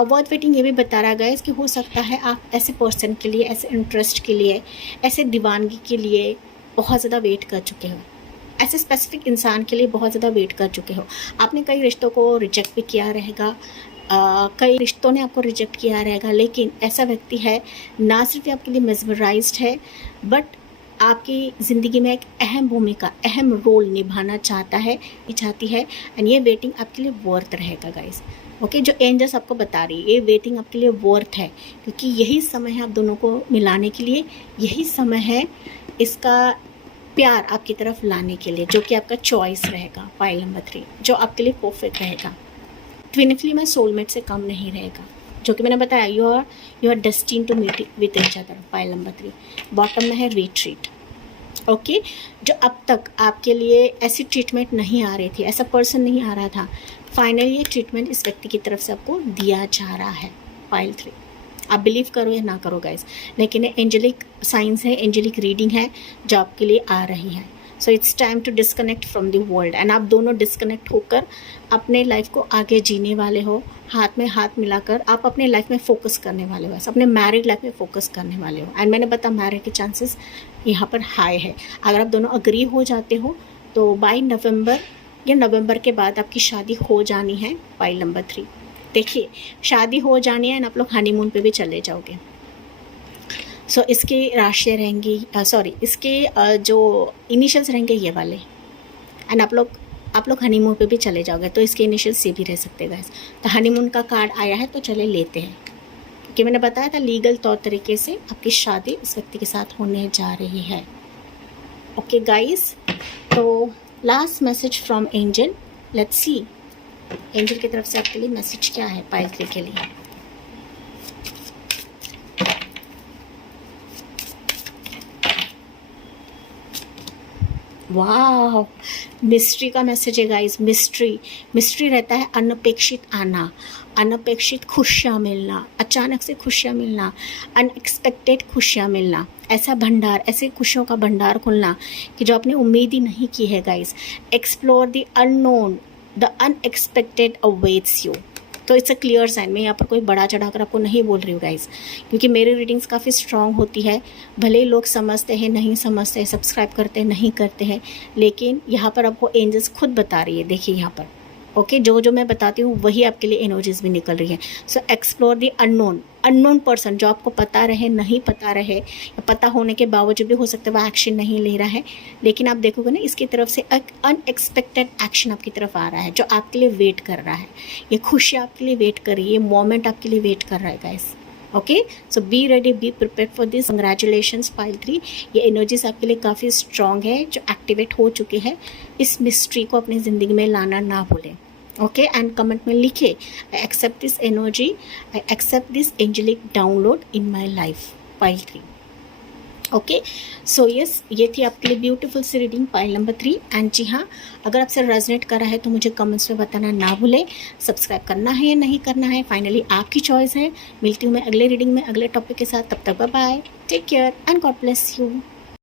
worth waiting ये भी बता रहा है कि हो सकता है आप ऐसे पर्सन के लिए, ऐसे इंटरेस्ट के लिए, ऐसे दीवानगी के लिए बहुत ज़्यादा वेट कर चुके हो, ऐसे स्पेसिफिक इंसान के लिए बहुत ज़्यादा वेट कर चुके हो। आपने कई रिश्तों को रिजेक्ट भी किया रहेगा, कई रिश्तों ने आपको रिजेक्ट किया रहेगा, लेकिन ऐसा व्यक्ति है ना सिर्फ आपके लिए मेस्मराइज्ड है, बट आपकी ज़िंदगी में एक अहम भूमिका, अहम रोल निभाना चाहता है, चाहती है। एंड ये वेटिंग आपके लिए वर्थ रहेगा गाइस। ओके, जो एंजल्स आपको बता रही है, ये वेटिंग आपके लिए वर्थ है, क्योंकि यही समय है आप दोनों को मिलाने के लिए, यही समय है इसका प्यार आपकी तरफ लाने के लिए, जो कि आपका चॉइस रहेगा। पाइल नंबर 3, जो आपके लिए परफेक्ट रहेगा, ट्विन फ्लेम में सोलमेट से कम नहीं रहेगा, जो कि मैंने बताया you are destined to meet with each other. Pile number 3, bottom में है रिट्रीट। ओके, जो अब तक आपके लिए ऐसी ट्रीटमेंट नहीं आ रही थी, ऐसा पर्सन नहीं आ रहा था, फाइनली ये ट्रीटमेंट इस व्यक्ति की तरफ से आपको दिया जा रहा है। पाइल 3, आप बिलीव करो या ना करो गाइस, लेकिन ये एंजेलिक साइंस है, एंजेलिक रीडिंग है जो आपके लिए आ रही है। So it's time to disconnect from the world, and आप दोनों डिस्कनेक्ट होकर अपने लाइफ को आगे जीने वाले हो। हाथ में हाथ मिलाकर आप अपने लाइफ में फोकस करने वाले हो, अपने मैरिड लाइफ में फोकस करने वाले हो। एंड मैंने बताया मैरिज के चांसेस यहाँ पर हाई है। अगर आप दोनों अग्री हो जाते हो तो बाई नवंबर या नवंबर के बाद आपकी शादी हो जानी है। पाइल नंबर 3, देखिए शादी हो जानी है, एंड आप लोग हनीमून पे भी चले जाओगे। सो इसकी राशि रहेंगी, इसके जो इनिशियल्स रहेंगे ये वाले, एंड आप लोग हनीमून पे भी चले जाओगे, तो इसके इनिशियल्स से भी रह सकते हैं गाइस। तो हनीमून का कार्ड आया है, तो चले लेते हैं, क्योंकि मैंने बताया था लीगल तौर तरीके से आपकी शादी इस व्यक्ति के साथ होने जा रही है। ओके गाइस, तो last message from angel, let's see angel की तरफ से आपके लिए मैसेज क्या है पाइल 3 के लिए। वाह, मिस्ट्री का मैसेज है गाइस। मिस्ट्री रहता है अनपेक्षित आना, अनपेक्षित खुशियाँ मिलना, अचानक से खुशियाँ मिलना, अनएक्सपेक्टेड खुशियाँ मिलना, ऐसा भंडार, ऐसे खुशियों का भंडार खुलना कि जो आपने उम्मीद ही नहीं की है guys. Explore the unknown, the unexpected awaits you. तो इट्स अ क्लियर साइन। मैं यहाँ पर कोई बड़ा चढ़ा कर आपको नहीं बोल रही हूँ गाइस, क्योंकि मेरी रीडिंग्स काफ़ी स्ट्रांग होती है। भले ही लोग समझते हैं, नहीं समझते हैं, सब्सक्राइब करते हैं, नहीं करते हैं, लेकिन यहाँ पर आपको एंजल्स खुद बता रही है। देखिए यहाँ पर ओके, जो मैं बताती हूँ वही आपके लिए एनर्जीज भी निकल रही है। सो एक्सप्लोर द अननोन पर्सन, जो आपको पता रहे, नहीं पता रहे, या पता होने के बावजूद भी हो सकता है वो एक्शन नहीं ले रहा है, लेकिन आप देखोगे ना इसकी तरफ से एक अनएक्सपेक्टेड एक्शन आपकी तरफ आ रहा है, जो आपके लिए वेट कर रहा है। ये खुशी आपके लिए वेट कर रही है, ये मोमेंट आपके लिए वेट कर रहा है guys. Okay, so be ready, be prepare for this. Congratulations pile 3, ये एनर्जीज आपके लिए काफ़ी स्ट्रॉन्ग है, जो एक्टिवेट हो चुकी है। इस मिस्ट्री को अपनी ज़िंदगी में लाना ना भूलें। ओके, एंड कमेंट में लिखे, I accept this energy, I accept this angelic download in my life pile 3। Okay, so yes, ये थी आपके लिए ब्यूटीफुल सी रीडिंग पाइल नंबर 3। एंड जी हाँ, अगर आपसे रेजोनेट कर रहा है तो मुझे कमेंट्स में बताना ना भूलें। सब्सक्राइब करना है या नहीं करना है, फाइनली आपकी चॉइस है। मिलती हूँ मैं अगले रीडिंग में अगले टॉपिक के साथ। तब तक bye bye, take care and God bless you.